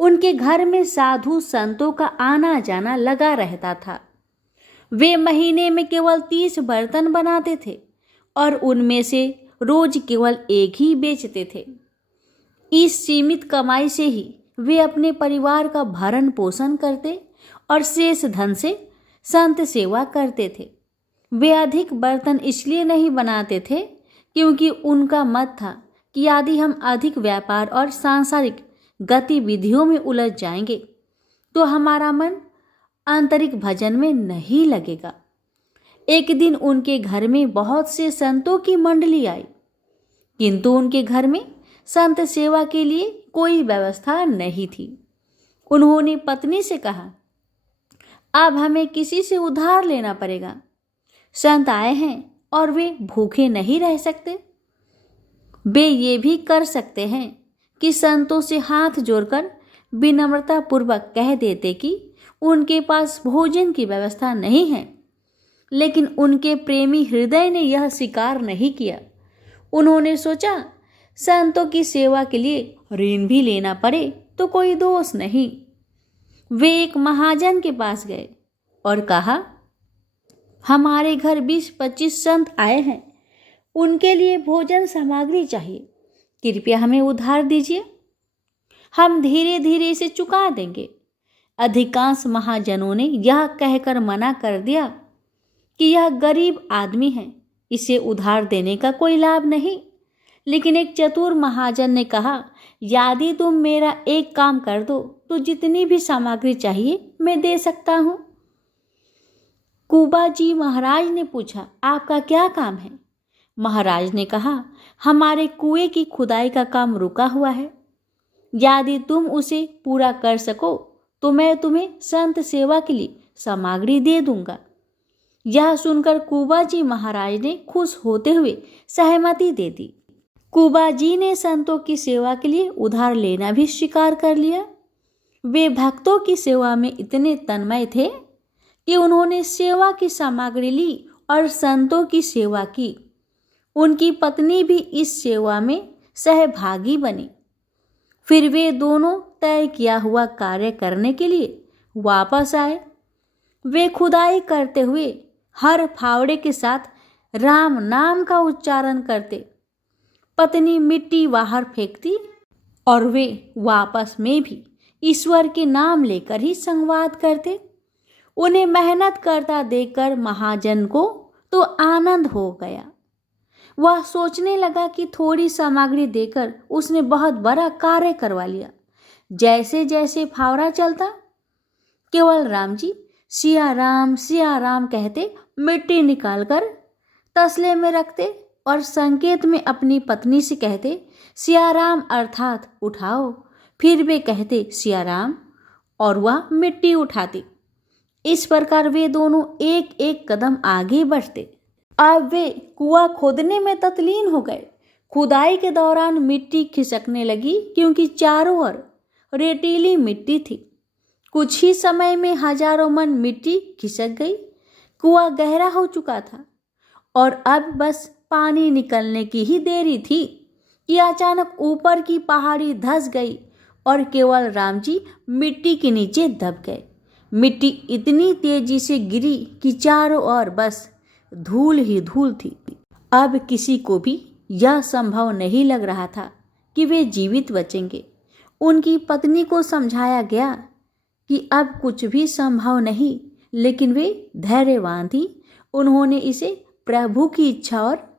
उनके घर में साधु संतों का आना जाना लगा रहता था। वे महीने में केवल 30 बर्तन बनाते थे और उनमें से रोज केवल एक ही बेचते थे। इस सीमित कमाई से ही वे अपने परिवार का भरण पोषण करते और शेष धन से संत सेवा करते थे। वे अधिक बर्तन इसलिए नहीं बनाते थे क्योंकि उनका मत था कि यदि हम अधिक व्यापार और सांसारिक गतिविधियों में उलझ जाएंगे तो हमारा मन आंतरिक भजन में नहीं लगेगा। एक दिन उनके घर में बहुत से संतों की मंडली आई, किंतु उनके घर में संत सेवा के लिए कोई व्यवस्था नहीं थी। उन्होंने पत्नी से कहा, अब हमें किसी से उधार लेना पड़ेगा। संत आए हैं और वे भूखे नहीं रह सकते। वे ये भी कर सकते हैं कि संतों से हाथ जोड़कर विनम्रता पूर्वक कह देते कि उनके पास भोजन की व्यवस्था नहीं है, लेकिन उनके प्रेमी हृदय ने यह स्वीकार नहीं किया। उन्होंने सोचा संतों की सेवा के लिए ऋण भी लेना पड़े तो कोई दोष नहीं। वे एक महाजन के पास गए और कहा, हमारे घर 20-25 संत आए हैं, उनके लिए भोजन सामग्री चाहिए, कृपया हमें उधार दीजिए, हम धीरे धीरे इसे चुका देंगे। अधिकांश महाजनों ने यह कहकर मना कर दिया कि यह गरीब आदमी है, इसे उधार देने का कोई लाभ नहीं। लेकिन एक चतुर महाजन ने कहा, यदि तुम मेरा एक काम कर दो तो जितनी भी सामग्री चाहिए मैं दे सकता हूँ। कुबा जी महाराज ने पूछा, आपका क्या काम है? महाराज ने कहा, हमारे कुएं की खुदाई का काम रुका हुआ है, यदि तुम उसे पूरा कर सको तो मैं तुम्हें संत सेवा के लिए सामग्री दे दूंगा। यह सुनकर कुबा जी महाराज ने खुश होते हुए सहमति दे दी। कुबा जी ने संतों की सेवा के लिए उधार लेना भी स्वीकार कर लिया। वे भक्तों की सेवा में इतने तन्मय थे कि उन्होंने सेवा की सामग्री ली और संतों की सेवा की। उनकी पत्नी भी इस सेवा में सहभागी बनी। फिर वे दोनों तय किया हुआ कार्य करने के लिए वापस आए। वे खुदाई करते हुए हर फावड़े के साथ राम नाम का उच्चारण करते। पत्नी मिट्टी बाहर फेंकती और वे वापस में भी ईश्वर के नाम लेकर ही संवाद करते। उन्हें मेहनत करता देखकर महाजन को तो आनंद हो गया। वह सोचने लगा कि थोड़ी सामग्री देकर उसने बहुत बड़ा कार्य करवा लिया। जैसे जैसे फावड़ा चलता, केवल राम जी सिया राम कहते मिट्टी निकालकर तसले में रखते और संकेत में अपनी पत्नी से कहते, सिया राम अर्थात उठाओ। फिर वे कहते सिया राम और वह मिट्टी उठाती। इस प्रकार वे दोनों एक एक कदम आगे बढ़ते। अब वे कुआं खोदने में तत्लीन हो गए। खुदाई के दौरान मिट्टी खिसकने लगी क्योंकि चारों ओर रेतीली मिट्टी थी। कुछ ही समय में हजारों मन मिट्टी खिसक गई। कुआं गहरा हो चुका था और अब बस पानी निकलने की ही देरी थी कि अचानक ऊपर की पहाड़ी धंस गई और केवल राम जी मिट्टी के नीचे दब गए। मिट्टी इतनी तेजी से गिरी कि चारों ओर बस धूल ही धूल थी। अब किसी को भी यह संभव नहीं लग रहा था कि वे जीवित बचेंगे। उनकी पत्नी को समझाया गया कि अब कुछ भी संभव नहीं, लेकिन वे धैर्यवान थी। उन्होंने इसे प्रभु की इच्छा और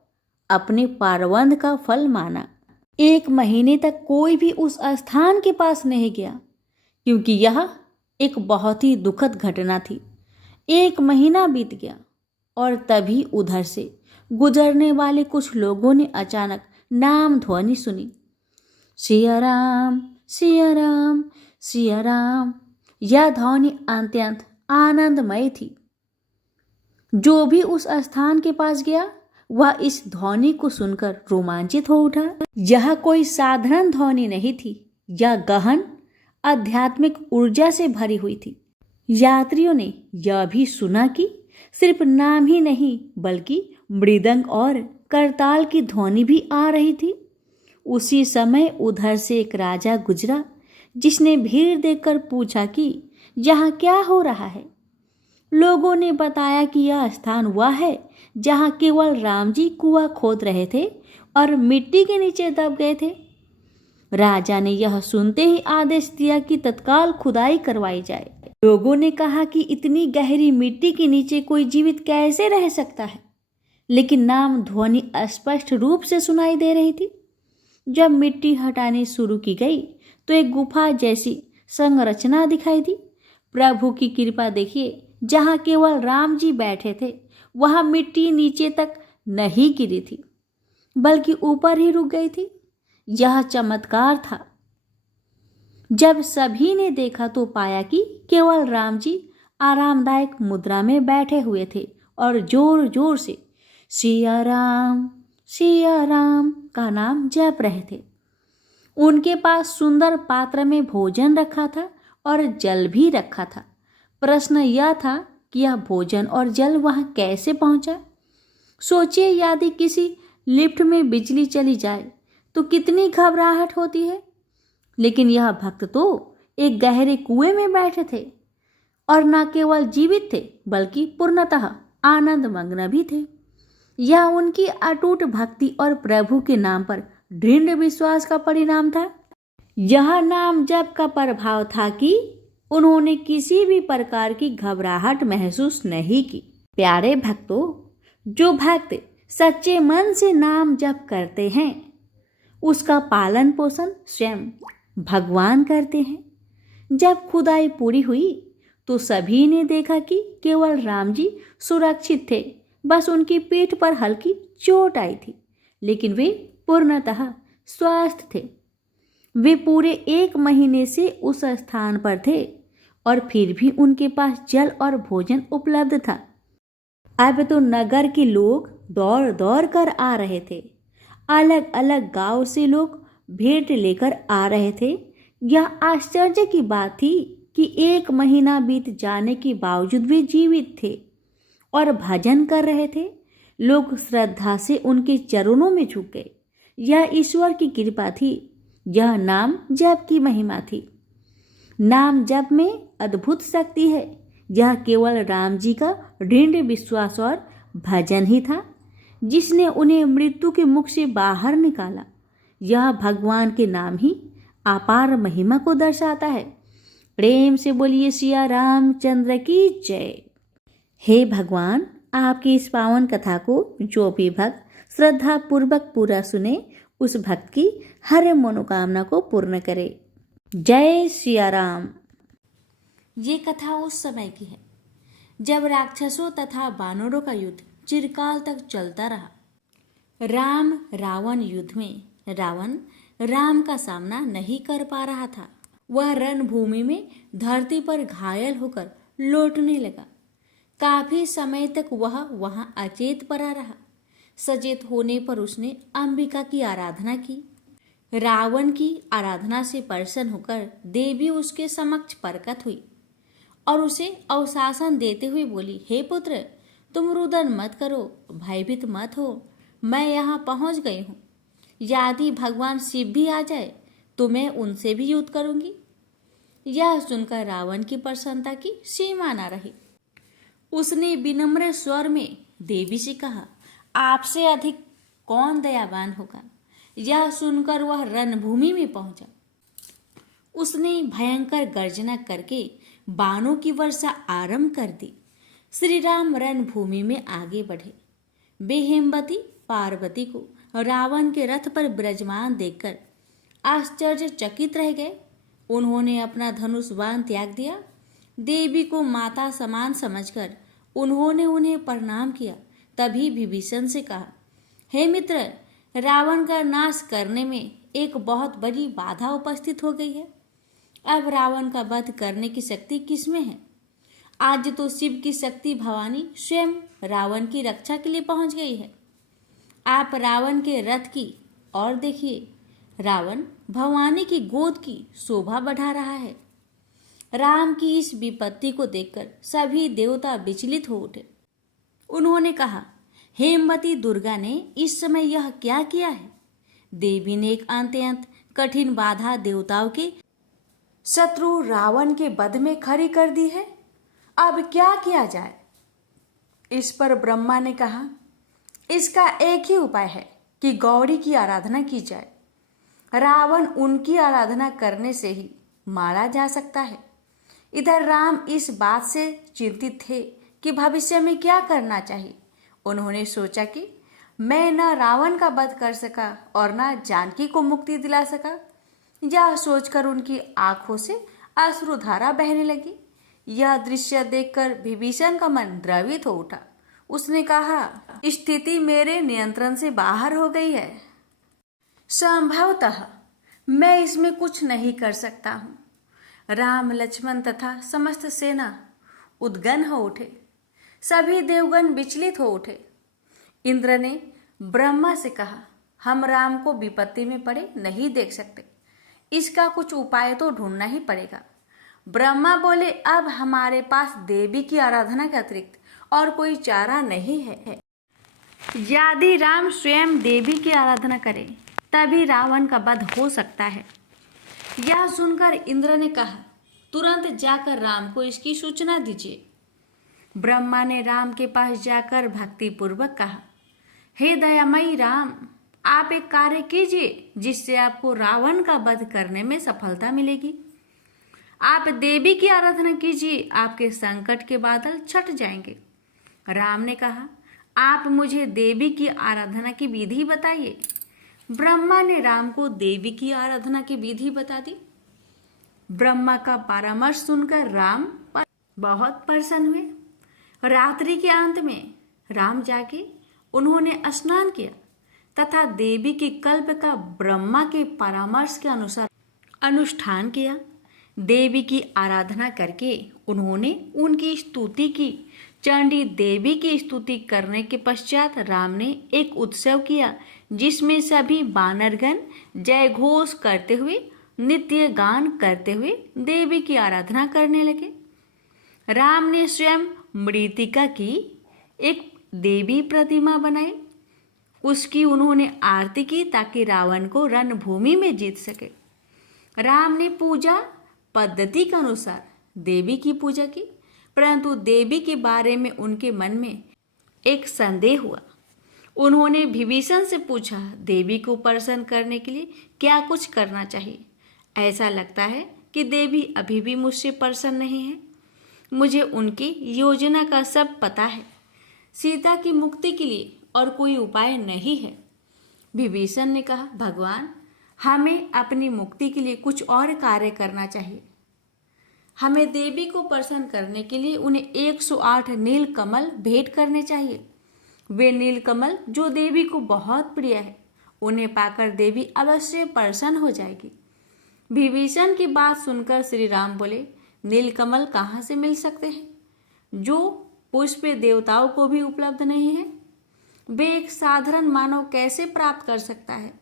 अपने पारवंद का फल माना। 1 महीने तक कोई भी उस स्थान के पास नहीं गया क्योंकि यह एक बहुत ही दुखद घटना थी। 1 महीना बीत गया और तभी उधर से गुजरने वाले कुछ लोगों ने अचानक नाम ध्वनि सुनी, सिया राम सिया राम सिया राम। यह ध्वनि अत्यंत आनंदमय थी। जो भी उस स्थान के पास गया वह इस ध्वनि को सुनकर रोमांचित हो उठा। यह कोई साधारण ध्वनि नहीं थी, यह गहन आध्यात्मिक ऊर्जा से भरी हुई थी। यात्रियों ने यह भी सुना कि सिर्फ नाम ही नहीं बल्कि मृदंग और करताल की ध्वनि भी आ रही थी। उसी समय उधर से एक राजा गुजरा जिसने भीड़ देखकर पूछा कि यहाँ क्या हो रहा है। लोगों ने बताया कि यह स्थान वह है जहाँ केवल राम जी कुआं खोद रहे थे और मिट्टी के नीचे दब गए थे। राजा ने यह सुनते ही आदेश दिया कि तत्काल खुदाई करवाई जाए। लोगों ने कहा कि इतनी गहरी मिट्टी के नीचे कोई जीवित कैसे रह सकता है, लेकिन नाम ध्वनि स्पष्ट रूप से सुनाई दे रही थी। जब मिट्टी हटानी शुरू की गई तो एक गुफा जैसी संरचना दिखाई दी। प्रभु की कृपा देखिए, जहाँ केवल राम जी बैठे थे वहाँ मिट्टी नीचे तक नहीं गिरी थी, बल्कि ऊपर ही रुक गई थी। यह चमत्कार था। जब सभी ने देखा तो पाया कि केवल राम जी आरामदायक मुद्रा में बैठे हुए थे और जोर जोर से सिया राम का नाम जप रहे थे। उनके पास सुंदर पात्र में भोजन रखा था और जल भी रखा था। प्रश्न यह था कि यह भोजन और जल वहां कैसे पहुंचा। सोचिए, यदि किसी लिफ्ट में बिजली चली जाए तो कितनी घबराहट होती है। लेकिन यह भक्त तो एक गहरे कुएं में बैठे थे और न केवल जीवित थे बल्कि पूर्णतः आनंद मग्न भी थे। यह उनकी अटूट भक्ति और प्रभु के नाम पर दृढ़ विश्वास का परिणाम था। यह नाम जप का प्रभाव था कि उन्होंने किसी भी प्रकार की घबराहट महसूस नहीं की। प्यारे भक्तों, जो भक्त सच्चे मन से नाम जप करते हैं उसका पालन पोषण स्वयं भगवान करते हैं। जब खुदाई पूरी हुई तो सभी ने देखा कि केवल राम जी सुरक्षित थे। बस उनकी पीठ पर हल्की चोट आई थी, लेकिन वे पूर्णतः स्वस्थ थे। वे पूरे 1 महीने से उस स्थान पर थे और फिर भी उनके पास जल और भोजन उपलब्ध था। अब तो नगर के लोग दौड़ दौड़ कर आ रहे थे। अलग अलग गांव से लोग भेंट लेकर आ रहे थे। यह आश्चर्य की बात थी कि 1 महीना बीत जाने के बावजूद वे जीवित थे और भजन कर रहे थे। लोग श्रद्धा से उनके चरणों में झुक गए। यह ईश्वर की कृपा थी। यह नाम जप की महिमा थी। नाम जप में अद्भुत शक्ति है। यह केवल राम जी का दृढ़ विश्वास और भजन ही था जिसने उन्हें मृत्यु के मुख से बाहर निकाला। यह भगवान के नाम ही अपार महिमा को दर्शाता है। प्रेम से बोलिए सिया रामचंद्र की जय। हे भगवान, आपकी इस पावन कथा को जो भी भक्त श्रद्धा पूर्वक पूरा सुने उस भक्त की हर मनोकामना को पूर्ण करे। जय सिया राम। ये कथा उस समय की है जब राक्षसों तथा वानरों का युद्ध चिरकाल तक चलता रहा। राम रावण युद्ध में रावण राम का सामना नहीं कर पा रहा था। वह रणभूमि में धरती पर घायल होकर लौटने लगा। काफी समय तक वह वहां अचेत पड़ा रहा। सचेत होने पर उसने अंबिका की आराधना की। रावण की आराधना से प्रसन्न होकर देवी उसके समक्ष प्रकट हुई और उसे अवशासन देते हुए बोली, हे पुत्र, तुम रुदन मत करो, भयभीत मत हो। मैं यहाँ पहुँच गई हूँ। यदि भगवान शिव भी आ जाए तो मैं उनसे भी युद्ध करूँगी। यह सुनकर रावण की प्रसन्नता की सीमा न रही। उसने विनम्र स्वर में देवी से कहा, आपसे अधिक कौन दयावान होगा। यह सुनकर वह रणभूमि में पहुंचा। उसने भयंकर गर्जना करके बाणों की वर्षा आरंभ कर दी। श्री राम रणभूमि में आगे बढ़े। वे हेमवती पार्वती को रावण के रथ पर विराजमान देखकर आश्चर्यचकित रह गए। उन्होंने अपना धनुष बाण त्याग दिया। देवी को माता समान समझकर उन्होंने उन्हें प्रणाम किया। तभी विभीषण से कहा, हे मित्र, रावण का नाश करने में एक बहुत बड़ी बाधा उपस्थित हो गई है। अब रावण का वध करने की शक्ति किसमें है? आज तो शिव की शक्ति भवानी स्वयं रावण की रक्षा के लिए पहुंच गई है। आप रावण के रथ की ओर देखिए। रावण भवानी की गोद की शोभा बढ़ा रहा है। राम की इस विपत्ति को देखकर सभी देवता विचलित हो उठे। उन्होंने कहा, हेमवती दुर्गा ने इस समय यह क्या किया है? देवी ने एक अत्यंत कठिन बाधा देवताओं के शत्रु रावण के वध में खड़ी कर दी है। अब क्या किया जाए? इस पर ब्रह्मा ने कहा, इसका एक ही उपाय है कि गौरी की आराधना की जाए। रावण उनकी आराधना करने से ही मारा जा सकता है। इधर राम इस बात से चिंतित थे कि भविष्य में क्या करना चाहिए। उन्होंने सोचा कि मैं न रावण का वध कर सका और न जानकी को मुक्ति दिला सका। यह सोचकर उनकी आंखों से अश्रुधारा बहने लगी। यह दृश्य देखकर विभीषण का मन द्रवित हो उठा। उसने कहा, स्थिति मेरे नियंत्रण से बाहर हो गई है। संभवतः मैं इसमें कुछ नहीं कर सकता हूँ। राम, लक्ष्मण तथा समस्त सेना उद्गन हो उठे। सभी देवगण विचलित हो उठे। इंद्र ने ब्रह्मा से कहा, हम राम को विपत्ति में पड़े नहीं देख सकते, इसका कुछ उपाय तो ढूंढना ही पड़ेगा। ब्रह्मा बोले, अब हमारे पास देवी की आराधना के अतिरिक्त और कोई चारा नहीं है। यदि राम स्वयं देवी की आराधना करे तभी रावण का वध हो सकता है। यह सुनकर इंद्र ने कहा, तुरंत जाकर राम को इसकी सूचना दीजिए। ब्रह्मा ने राम के पास जाकर भक्ति पूर्वक कहा, हे दयामयी राम, आप एक कार्य कीजिए जिससे आपको रावण का वध करने में सफलता मिलेगी। आप देवी की आराधना कीजिए, आपके संकट के बादल छट जाएंगे। राम ने कहा, आप मुझे देवी की आराधना की विधि बताइए। ब्रह्मा ने राम को देवी की आराधना की विधि बता दी। ब्रह्मा का परामर्श सुनकर राम बहुत प्रसन्न हुए। रात्रि के अंत में राम जागे। उन्होंने स्नान किया तथा देवी के कल्प का ब्रह्मा के परामर्श के अनुसार अनुष्ठान किया। देवी की आराधना करके उन्होंने उनकी स्तुति की। चंडी देवी की स्तुति करने के पश्चात राम ने एक उत्सव किया जिसमें सभी वानरगण जय घोष करते हुए, नित्य गान करते हुए देवी की आराधना करने लगे। राम ने स्वयं मृत्तिका की एक देवी प्रतिमा बनाई। उसकी उन्होंने आरती की ताकि रावण को रणभूमि में जीत सके। राम ने पूजा पद्धति के अनुसार देवी की पूजा की, परंतु देवी के बारे में उनके मन में एक संदेह हुआ। उन्होंने विभीषण से पूछा, देवी को प्रसन्न करने के लिए क्या कुछ करना चाहिए? ऐसा लगता है कि देवी अभी भी मुझसे प्रसन्न नहीं है। मुझे उनकी योजना का सब पता है। सीता की मुक्ति के लिए और कोई उपाय नहीं है। विभीषण ने कहा, भगवान, हमें अपनी मुक्ति के लिए कुछ और कार्य करना चाहिए। हमें देवी को प्रसन्न करने के लिए उन्हें 108 नील कमल भेंट करने चाहिए। वे नील कमल जो देवी को बहुत प्रिय है, उन्हें पाकर देवी अवश्य प्रसन्न हो जाएगी। विभीषण की बात सुनकर श्री राम बोले, नील कमल कहाँ से मिल सकते हैं, जो पुष्प देवताओं को भी उपलब्ध नहीं है? वे एक साधारण मानव कैसे प्राप्त कर सकता है?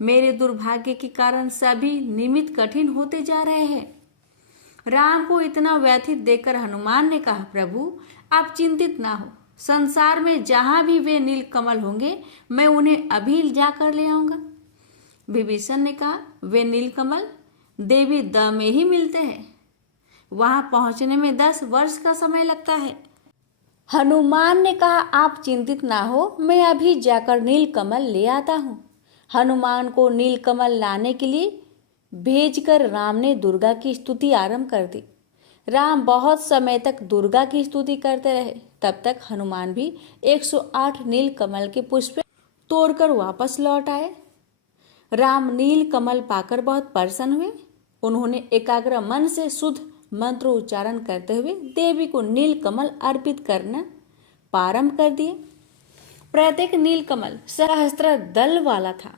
मेरे दुर्भाग्य के कारण सभी निमित्त कठिन होते जा रहे हैं। राम को इतना व्यथित देखकर हनुमान ने कहा, प्रभु, आप चिंतित ना हो। संसार में जहां भी वे नील कमल होंगे, मैं उन्हें अभी जाकर ले आऊंगा। विभीषण ने कहा, वे नील कमल देवी द में ही मिलते हैं। वहां पहुंचने में 10 वर्ष का समय लगता है। हनुमान ने कहा, आप चिंतित ना हो, मैं अभी जाकर नील कमल ले आता हूँ। हनुमान को नील कमल लाने के लिए भेजकर राम ने दुर्गा की स्तुति आरंभ कर दी। राम बहुत समय तक दुर्गा की स्तुति करते रहे। तब तक हनुमान भी 108 नील कमल के पुष्प तोड़कर वापस लौट आए। राम नील कमल पाकर बहुत प्रसन्न हुए। उन्होंने एकाग्र मन से शुद्ध मंत्र उच्चारण करते हुए देवी को नील कमल अर्पित करना प्रारंभ कर दिए। प्रत्येक नील कमल सहस्त्र दल वाला था।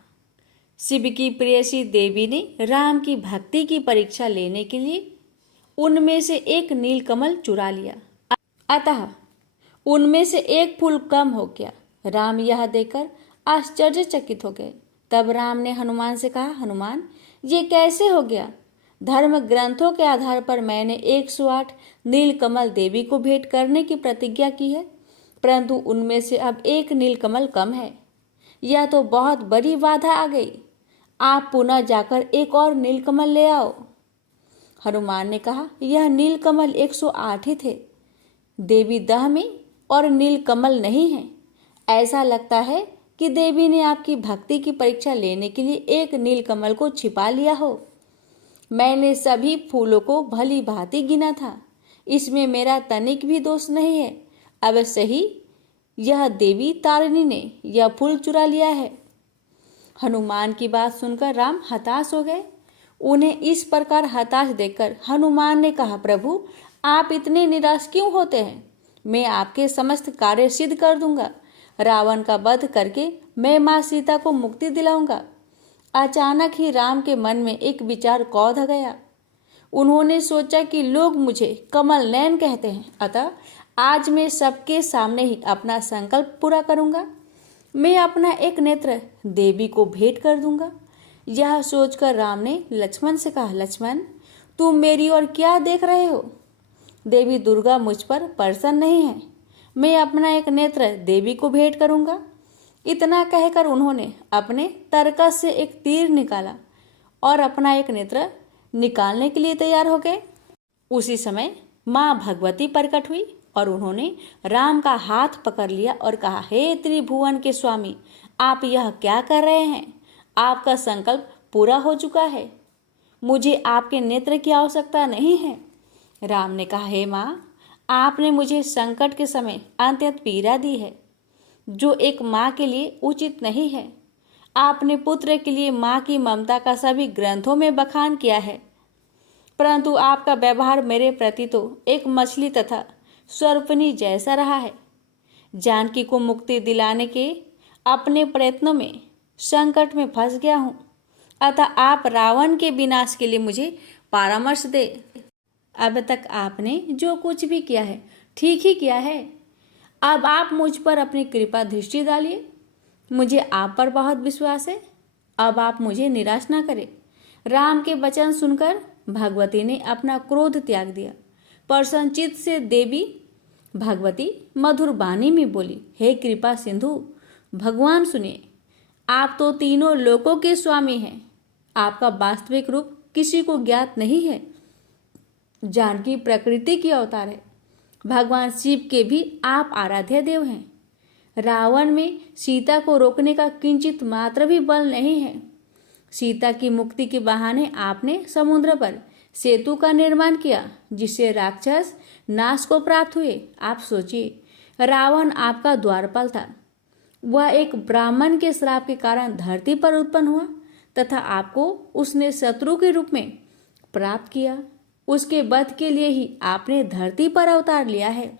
शिव की प्रेयसी देवी ने राम की भक्ति की परीक्षा लेने के लिए उनमें से एक नील कमल चुरा लिया। अतः उनमें से एक फूल कम हो गया। राम यह देखकर आश्चर्यचकित हो गए। तब राम ने हनुमान से कहा, हनुमान, ये कैसे हो गया? धर्म ग्रंथों के आधार पर मैंने 108 नील कमल देवी को भेंट करने की प्रतिज्ञा की है, परंतु उनमें से अब एक नील कमल कम है। यह तो बहुत बड़ी बाधा आ गई। आप पुनः जाकर एक और नील कमल ले आओ। हनुमान ने कहा, यह नील कमल 108 ही थे। देवी दह में और नील कमल नहीं है। ऐसा लगता है कि देवी ने आपकी भक्ति की परीक्षा लेने के लिए एक नीलकमल को छिपा लिया हो। मैंने सभी फूलों को भली भांति गिना था, इसमें मेरा तनिक भी दोष नहीं है। अवश्य ही यह देवी तारिणी ने यह फूल चुरा लिया है। हनुमान की बात सुनकर राम हताश हो गए। उन्हें इस प्रकार हताश देखकर हनुमान ने कहा, प्रभु आप इतने निराश क्यों होते हैं? मैं आपके समस्त कार्य सिद्ध कर दूंगा। रावण का वध करके मैं माँ सीता को मुक्ति दिलाऊंगा। अचानक ही राम के मन में एक विचार कौंध गया। उन्होंने सोचा कि लोग मुझे कमल नयन कहते हैं, अतः आज मैं सबके सामने ही अपना संकल्प पूरा करूंगा। मैं अपना एक नेत्र देवी को भेंट कर दूंगा। यह सोचकर राम ने लक्ष्मण से कहा, लक्ष्मण तुम मेरी ओर क्या देख रहे हो? देवी दुर्गा मुझ पर प्रसन्न नहीं है। मैं अपना एक नेत्र देवी को भेंट करूंगा। इतना कहकर उन्होंने अपने तरकस से एक तीर निकाला और अपना एक नेत्र निकालने के लिए तैयार हो गए। उसी समय माँ भगवती प्रकट हुई और उन्होंने राम का हाथ पकड़ लिया और कहा, हे त्रिभुवन के स्वामी, आप यह क्या कर रहे हैं? आपका संकल्प पूरा हो चुका है। मुझे आपके नेत्र की आवश्यकता नहीं है। राम ने कहा, हे माँ, आपने मुझे संकट के समय अत्यंत पीड़ा दी है, जो एक माँ के लिए उचित नहीं है। आपने पुत्र के लिए माँ की ममता का सभी ग्रंथों में बखान किया है, परंतु आपका व्यवहार मेरे प्रति तो एक मछली तथा सर्पनी जैसा रहा है। जानकी को मुक्ति दिलाने के अपने प्रयत्नों में संकट में फंस गया हूँ, अतः आप रावण के विनाश के लिए मुझे परामर्श दे। अब तक आपने जो कुछ भी किया है ठीक ही किया है। अब आप मुझ पर अपनी कृपा दृष्टि डालिए। मुझे आप पर बहुत विश्वास है। अब आप मुझे निराश ना करें। राम के वचन सुनकर भगवती ने अपना क्रोध त्याग दिया। प्रसन्नचित्त से देवी भगवती मधुर वाणी में बोली, हे कृपा सिंधु, भगवान सुनिए, आप तो तीनों लोकों के स्वामी हैं। आपका वास्तविक रूप किसी को ज्ञात नहीं है। जानकी प्रकृति की अवतार है। भगवान शिव के भी आप आराध्य देव हैं। रावण में सीता को रोकने का किंचित मात्र भी बल नहीं है। सीता की मुक्ति के बहाने आपने समुद्र पर सेतु का निर्माण किया, जिससे राक्षस नाश को प्राप्त हुए। आप सोचिए, रावण आपका द्वारपाल था। वह एक ब्राह्मण के श्राप के कारण धरती पर उत्पन्न हुआ तथा आपको उसने शत्रु के रूप में प्राप्त किया। उसके वध के लिए ही आपने धरती पर अवतार लिया है।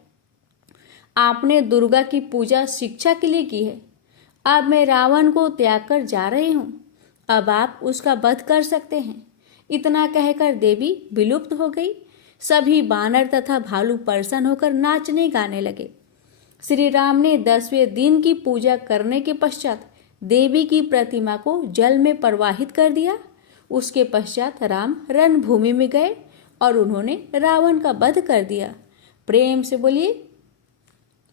आपने दुर्गा की पूजा शिक्षा के लिए की है। अब मैं रावण को त्याग कर जा रही हूँ। अब आप उसका वध कर सकते हैं। इतना कहकर देवी विलुप्त हो गई। सभी बानर तथा भालू प्रसन्न होकर नाचने गाने लगे। श्री राम ने 10वें दिन की पूजा करने के पश्चात देवी की प्रतिमा को जल में प्रवाहित कर दिया। उसके पश्चात राम रणभूमि में गए और उन्होंने रावण का वध कर दिया। प्रेम से बोलिए,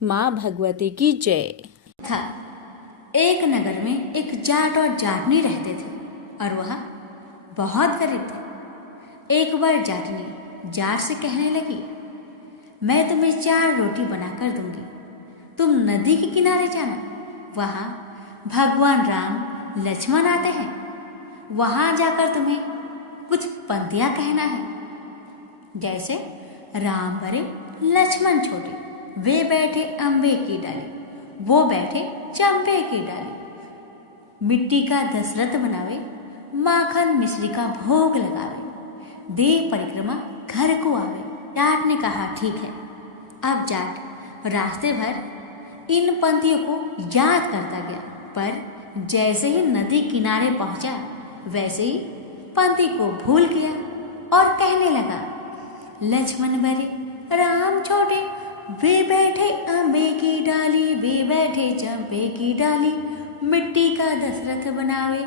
माँ भगवती की जय। था एक नगर में एक जाट और जाटनी रहते थे और वह बहुत गरीब थे। एक बार जाटनी जाट से कहने लगी, मैं तुम्हें 4 रोटी बनाकर दूंगी, तुम नदी के किनारे जाना। वहाँ भगवान राम लक्ष्मण आते हैं। वहाँ जाकर तुम्हें कुछ पंक्तियाँ कहना है, जैसे राम बड़े लक्ष्मण छोटे, वे बैठे अम्बे की डाली, वो बैठे चंपे की डाली। मिट्टी का दशरथ बनावे, माखन मिश्री का भोग लगावे, दे परिक्रमा घर को आवे। जाट ने कहा, ठीक है। अब जाट रास्ते भर इन पंक्तियों को याद करता गया, पर जैसे ही नदी किनारे पहुंचा वैसे ही पंक्ति को भूल गया और कहने लगा, लक्ष्मण बड़े राम छोटे, वे बैठे अम्बे की डाली, वे बैठे चंपे की डाली। मिट्टी का दशरथ बनावे,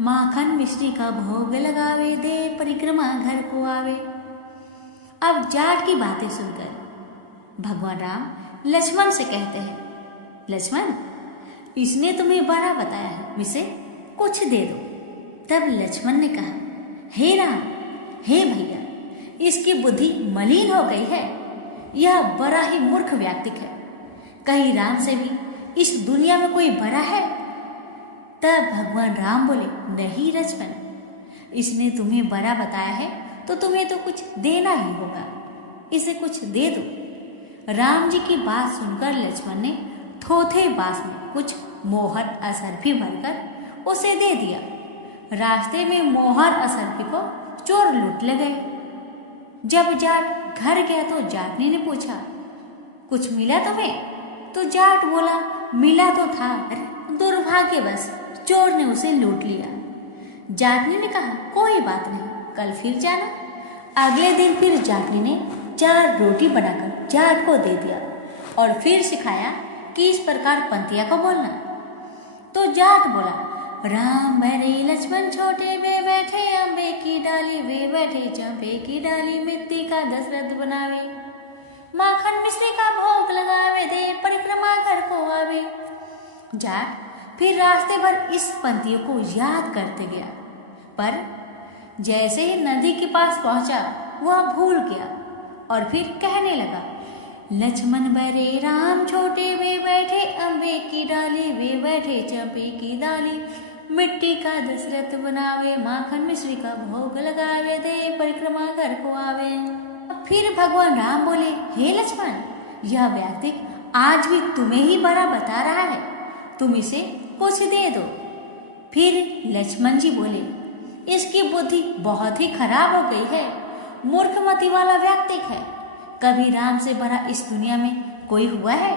माखन मिश्री का भोग लगावे, दे परिक्रमा घर को आवे। अब जाट की बातें सुनकर भगवान राम लक्ष्मण से कहते हैं, लक्ष्मण, इसने तुम्हें बड़ा बताया है, इसे कुछ दे दो। तब लक्ष्मण ने कहा, हे राम, हे भैया, इसकी बुद्धि मलिन हो गई है। यह बड़ा ही मूर्ख व्यक्ति है। कहीं राम से भी इस दुनिया में कोई बड़ा है? तब भगवान राम बोले, नहीं लक्ष्मण, इसने तुम्हें बड़ा बताया है तो तुम्हें तो कुछ देना ही होगा, इसे कुछ दे दो। राम जी की बात सुनकर लक्ष्मण ने थोथे बांस में कुछ मोहर असरफी भरकर उसे दे दिया। रास्ते में मोहर असरफी को चोर लूट ले गए। जब जाट घर गया तो जाटनी ने पूछा, कुछ मिला तुम्हें? तो जाट बोला, मिला तो था, दुर्भाग्यवश चोर ने उसे लूट लिया। जाटनी ने कहा, कोई बात नहीं, कल फिर जाना। अगले दिन फिर जाटनी ने 4 रोटी बनाकर जाट को दे दिया और फिर सिखाया कि इस प्रकार पंक्तियां को बोलना। तो जाट बोला, राम भरे लक्ष्मण छोटे वे बैठे अम्बे की डाली, वे बैठे चंपे की डाली, मिट्टी का दशरथ बनावे, माखन मिश्री का भोग लगावे, दे परिक्रमा घर को आवे। जाट फिर रास्ते भर इस पंक्तियों को याद करते गया, पर जैसे ही नदी के पास पहुंचा वह भूल गया और फिर कहने लगा, लक्ष्मण बरे राम छोटे वे बैठे अम्बे की डाली, वे बैठे चंपे की डाली, मिट्टी का दशरथ बनावे, माखन मिश्री का भोग लगावे, दे परिक्रमा घर को आवे। फिर भगवान राम बोले, हे लक्ष्मण, यह व्यक्ति आज भी तुम्हें ही बड़ा बता रहा है, तुम इसे कुछ दे दो। फिर लक्ष्मण जी बोले, इसकी बुद्धि बहुत ही खराब हो गई है, मूर्खमती वाला व्यक्ति है, कभी राम से बड़ा इस दुनिया में कोई हुआ है?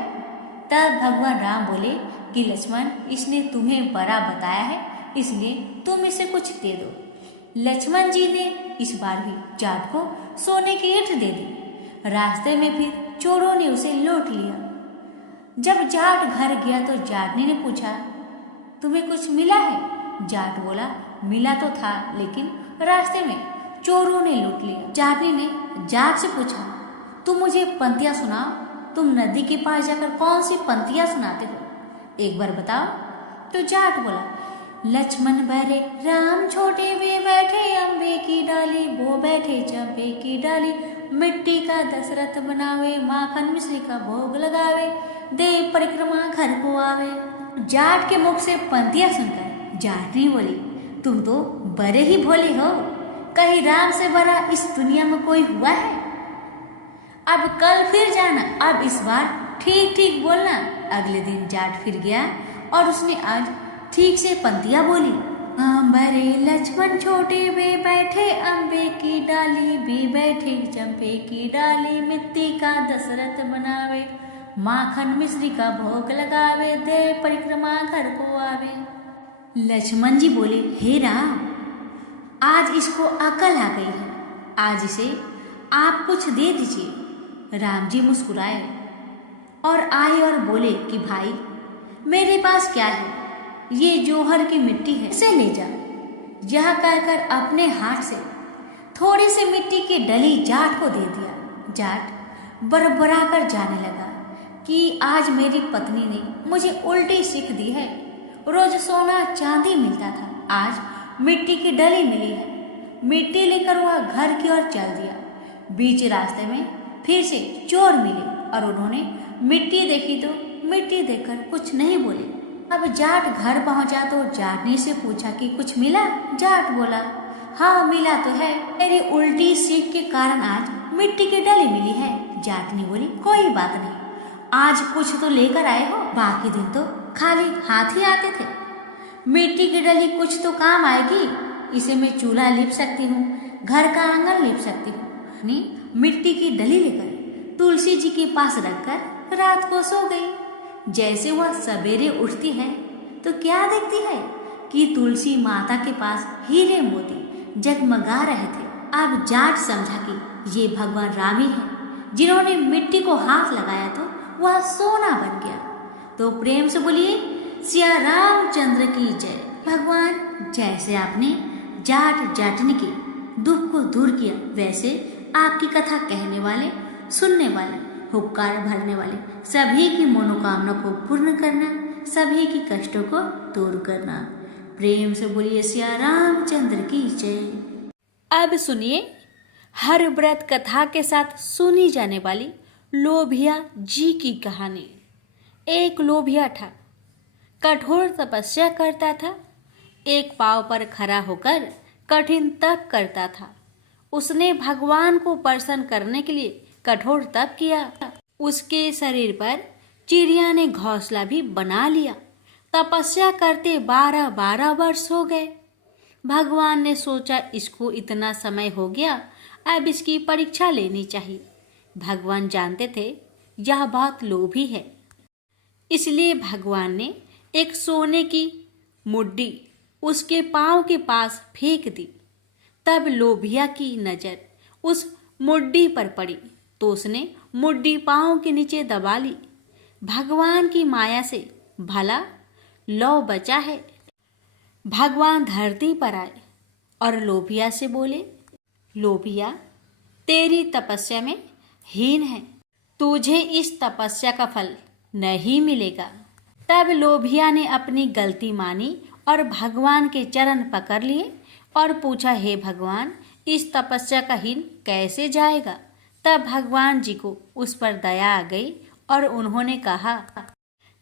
तब भगवान राम बोले कि लक्ष्मण, इसने तुम्हें बड़ा बताया है, इसलिए तुम इसे कुछ दे दो। लक्ष्मण जी ने इस बार भी जाट को सोने की ईंट दे दी। रास्ते में फिर चोरों ने उसे लूट लिया। जब जाट घर गया तो जाटनी ने पूछा, तुम्हें कुछ मिला है? जाट बोला, मिला तो था, लेकिन रास्ते में चोरों ने लूट लिया। जाटनी ने जाट से पूछा, तुम मुझे पंक्तियां सुनाओ, तुम नदी के पास जाकर कौन सी पंक्तियां सुनाते हो, एक बार बताओ। तो जाट बोला, लक्ष्मण बरे राम छोटे वे बैठे अम्बे की डाली, वो बैठे चंपे की डाली, मिट्टी का दशरथ बनावे, माखन मिश्री का भोग लगावे, दे परिक्रमा घर को आवे। जाट के मुख से पंक्तियां सुनकर जाटनी बोली, तुम तो बड़े ही भोले हो, कहीं राम से बड़ा इस दुनिया में कोई हुआ है? अब कल फिर जाना, अब इस बार ठीक ठीक बोलना। अगले दिन जाट फिर गया और उसने आज ठीक से पंक्तियां बोली। अम्बरे लक्ष्मण छोटे वे बैठे अम्बे की डाली, वे बैठे चंपे की डाली, मिट्टी का दशरथ बनावे, माखन मिश्री का भोग लगावे, दे परिक्रमा घर को आवे। लक्ष्मण जी बोले, हे राम, आज इसको अकल आ गई है, आज इसे आप कुछ दे दीजिए। राम जी मुस्कुराए और आए और बोले कि भाई, मेरे पास क्या है, ये जौहर की मिट्टी है, इसे ले जा। यह कहकर अपने हाथ से थोड़ी सी मिट्टी की डली जाट को दे दिया। जाट बड़बड़ा कर जाने लगा कि आज मेरी पत्नी ने मुझे उल्टी सीख दी है, रोज सोना चांदी मिलता था, आज मिट्टी की डली मिली है। मिट्टी लेकर वह घर की ओर चल दिया। बीच रास्ते में फिर से चोर मिले और उन्होंने मिट्टी देखी तो मिट्टी देखकर कुछ नहीं बोले। अब जाट घर पहुंचा तो जाटनी से पूछा कि कुछ मिला? जाट बोला, हाँ मिला तो है, मेरी उल्टी सीख के कारण आज मिट्टी की डली मिली है। जाटनी बोली, कोई बात नहीं, आज कुछ तो लेकर आए हो, बाकी दिन तो खाली हाथ ही आते थे। मिट्टी की डली कुछ तो काम आएगी, इसे मैं चूल्हा लीप सकती हूँ, घर का आंगन लीप सकती हूँ। मिट्टी की डली लेकर तुलसी जी के पास रखकर रात को सो गई। जैसे वह सवेरे उठती है तो क्या देखती है कि तुलसी माता के पास हीरे मोती जगमगा रहे थे। अब जाट समझा कि ये भगवान राम ही हैं, जिन्होंने मिट्टी को हाथ लगाया तो वह सोना बन गया। तो प्रेम से बोलिए, सिया रामचंद्र की जय। भगवान, जैसे आपने जाट जाटनी के दुख को दूर किया, वैसे आपकी कथा कहने वाले, सुनने वाले, हुक्कार भरने वाले सभी की मनोकामना को पूर्ण करना, सभी की कष्टों को दूर करना। प्रेम से बोलिए सिया रामचंद्र की जय। अब सुनिए हर व्रत कथा के साथ सुनी जाने वाली लोभिया जी की कहानी। एक लोभिया था कठोर तपस्या करता था। एक पांव पर खड़ा होकर कठिन तप करता था। उसने भगवान को प्रसन्न करने के लिए कठोर तप किया। उसके शरीर पर चिड़िया ने घोंसला भी बना लिया। तपस्या करते 12 वर्ष हो गए। भगवान ने सोचा इसको इतना समय हो गया, अब इसकी परीक्षा लेनी चाहिए। भगवान जानते थे यह बहुत लोभी है, इसलिए भगवान ने एक सोने की मुड्डी उसके पांव के पास फेंक दी। तब लोभिया की नजर उस मुड्डी पर पड़ी तो उसने मुड्डी पांव के नीचे दबा ली। भगवान की माया से भला लौ बचा है। भगवान धरती पर आए और लोभिया से बोले, लोभिया, तेरी तपस्या में हीन है, तुझे इस तपस्या का फल नहीं मिलेगा। तब लोभिया ने अपनी गलती मानी और भगवान के चरण पकड़ लिए और पूछा, हे भगवान, इस तपस्या का हीन कैसे जाएगा। तब भगवान जी को उस पर दया आ गई और उन्होंने कहा,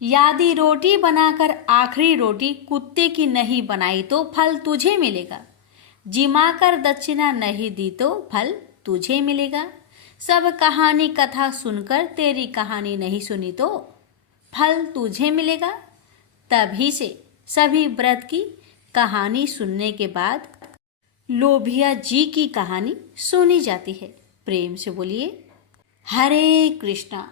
यदि रोटी बनाकर आखिरी रोटी कुत्ते की नहीं बनाई तो फल तुझे मिलेगा। जिमाकर दक्षिणा नहीं दी तो फल तुझे मिलेगा। सब कहानी कथा सुनकर तेरी कहानी नहीं सुनी तो फल तुझे मिलेगा। तभी से सभी व्रत की कहानी सुनने के बाद लोभिया जी की कहानी सुनी जाती है। प्रेम से बोलिए, हरे कृष्णा।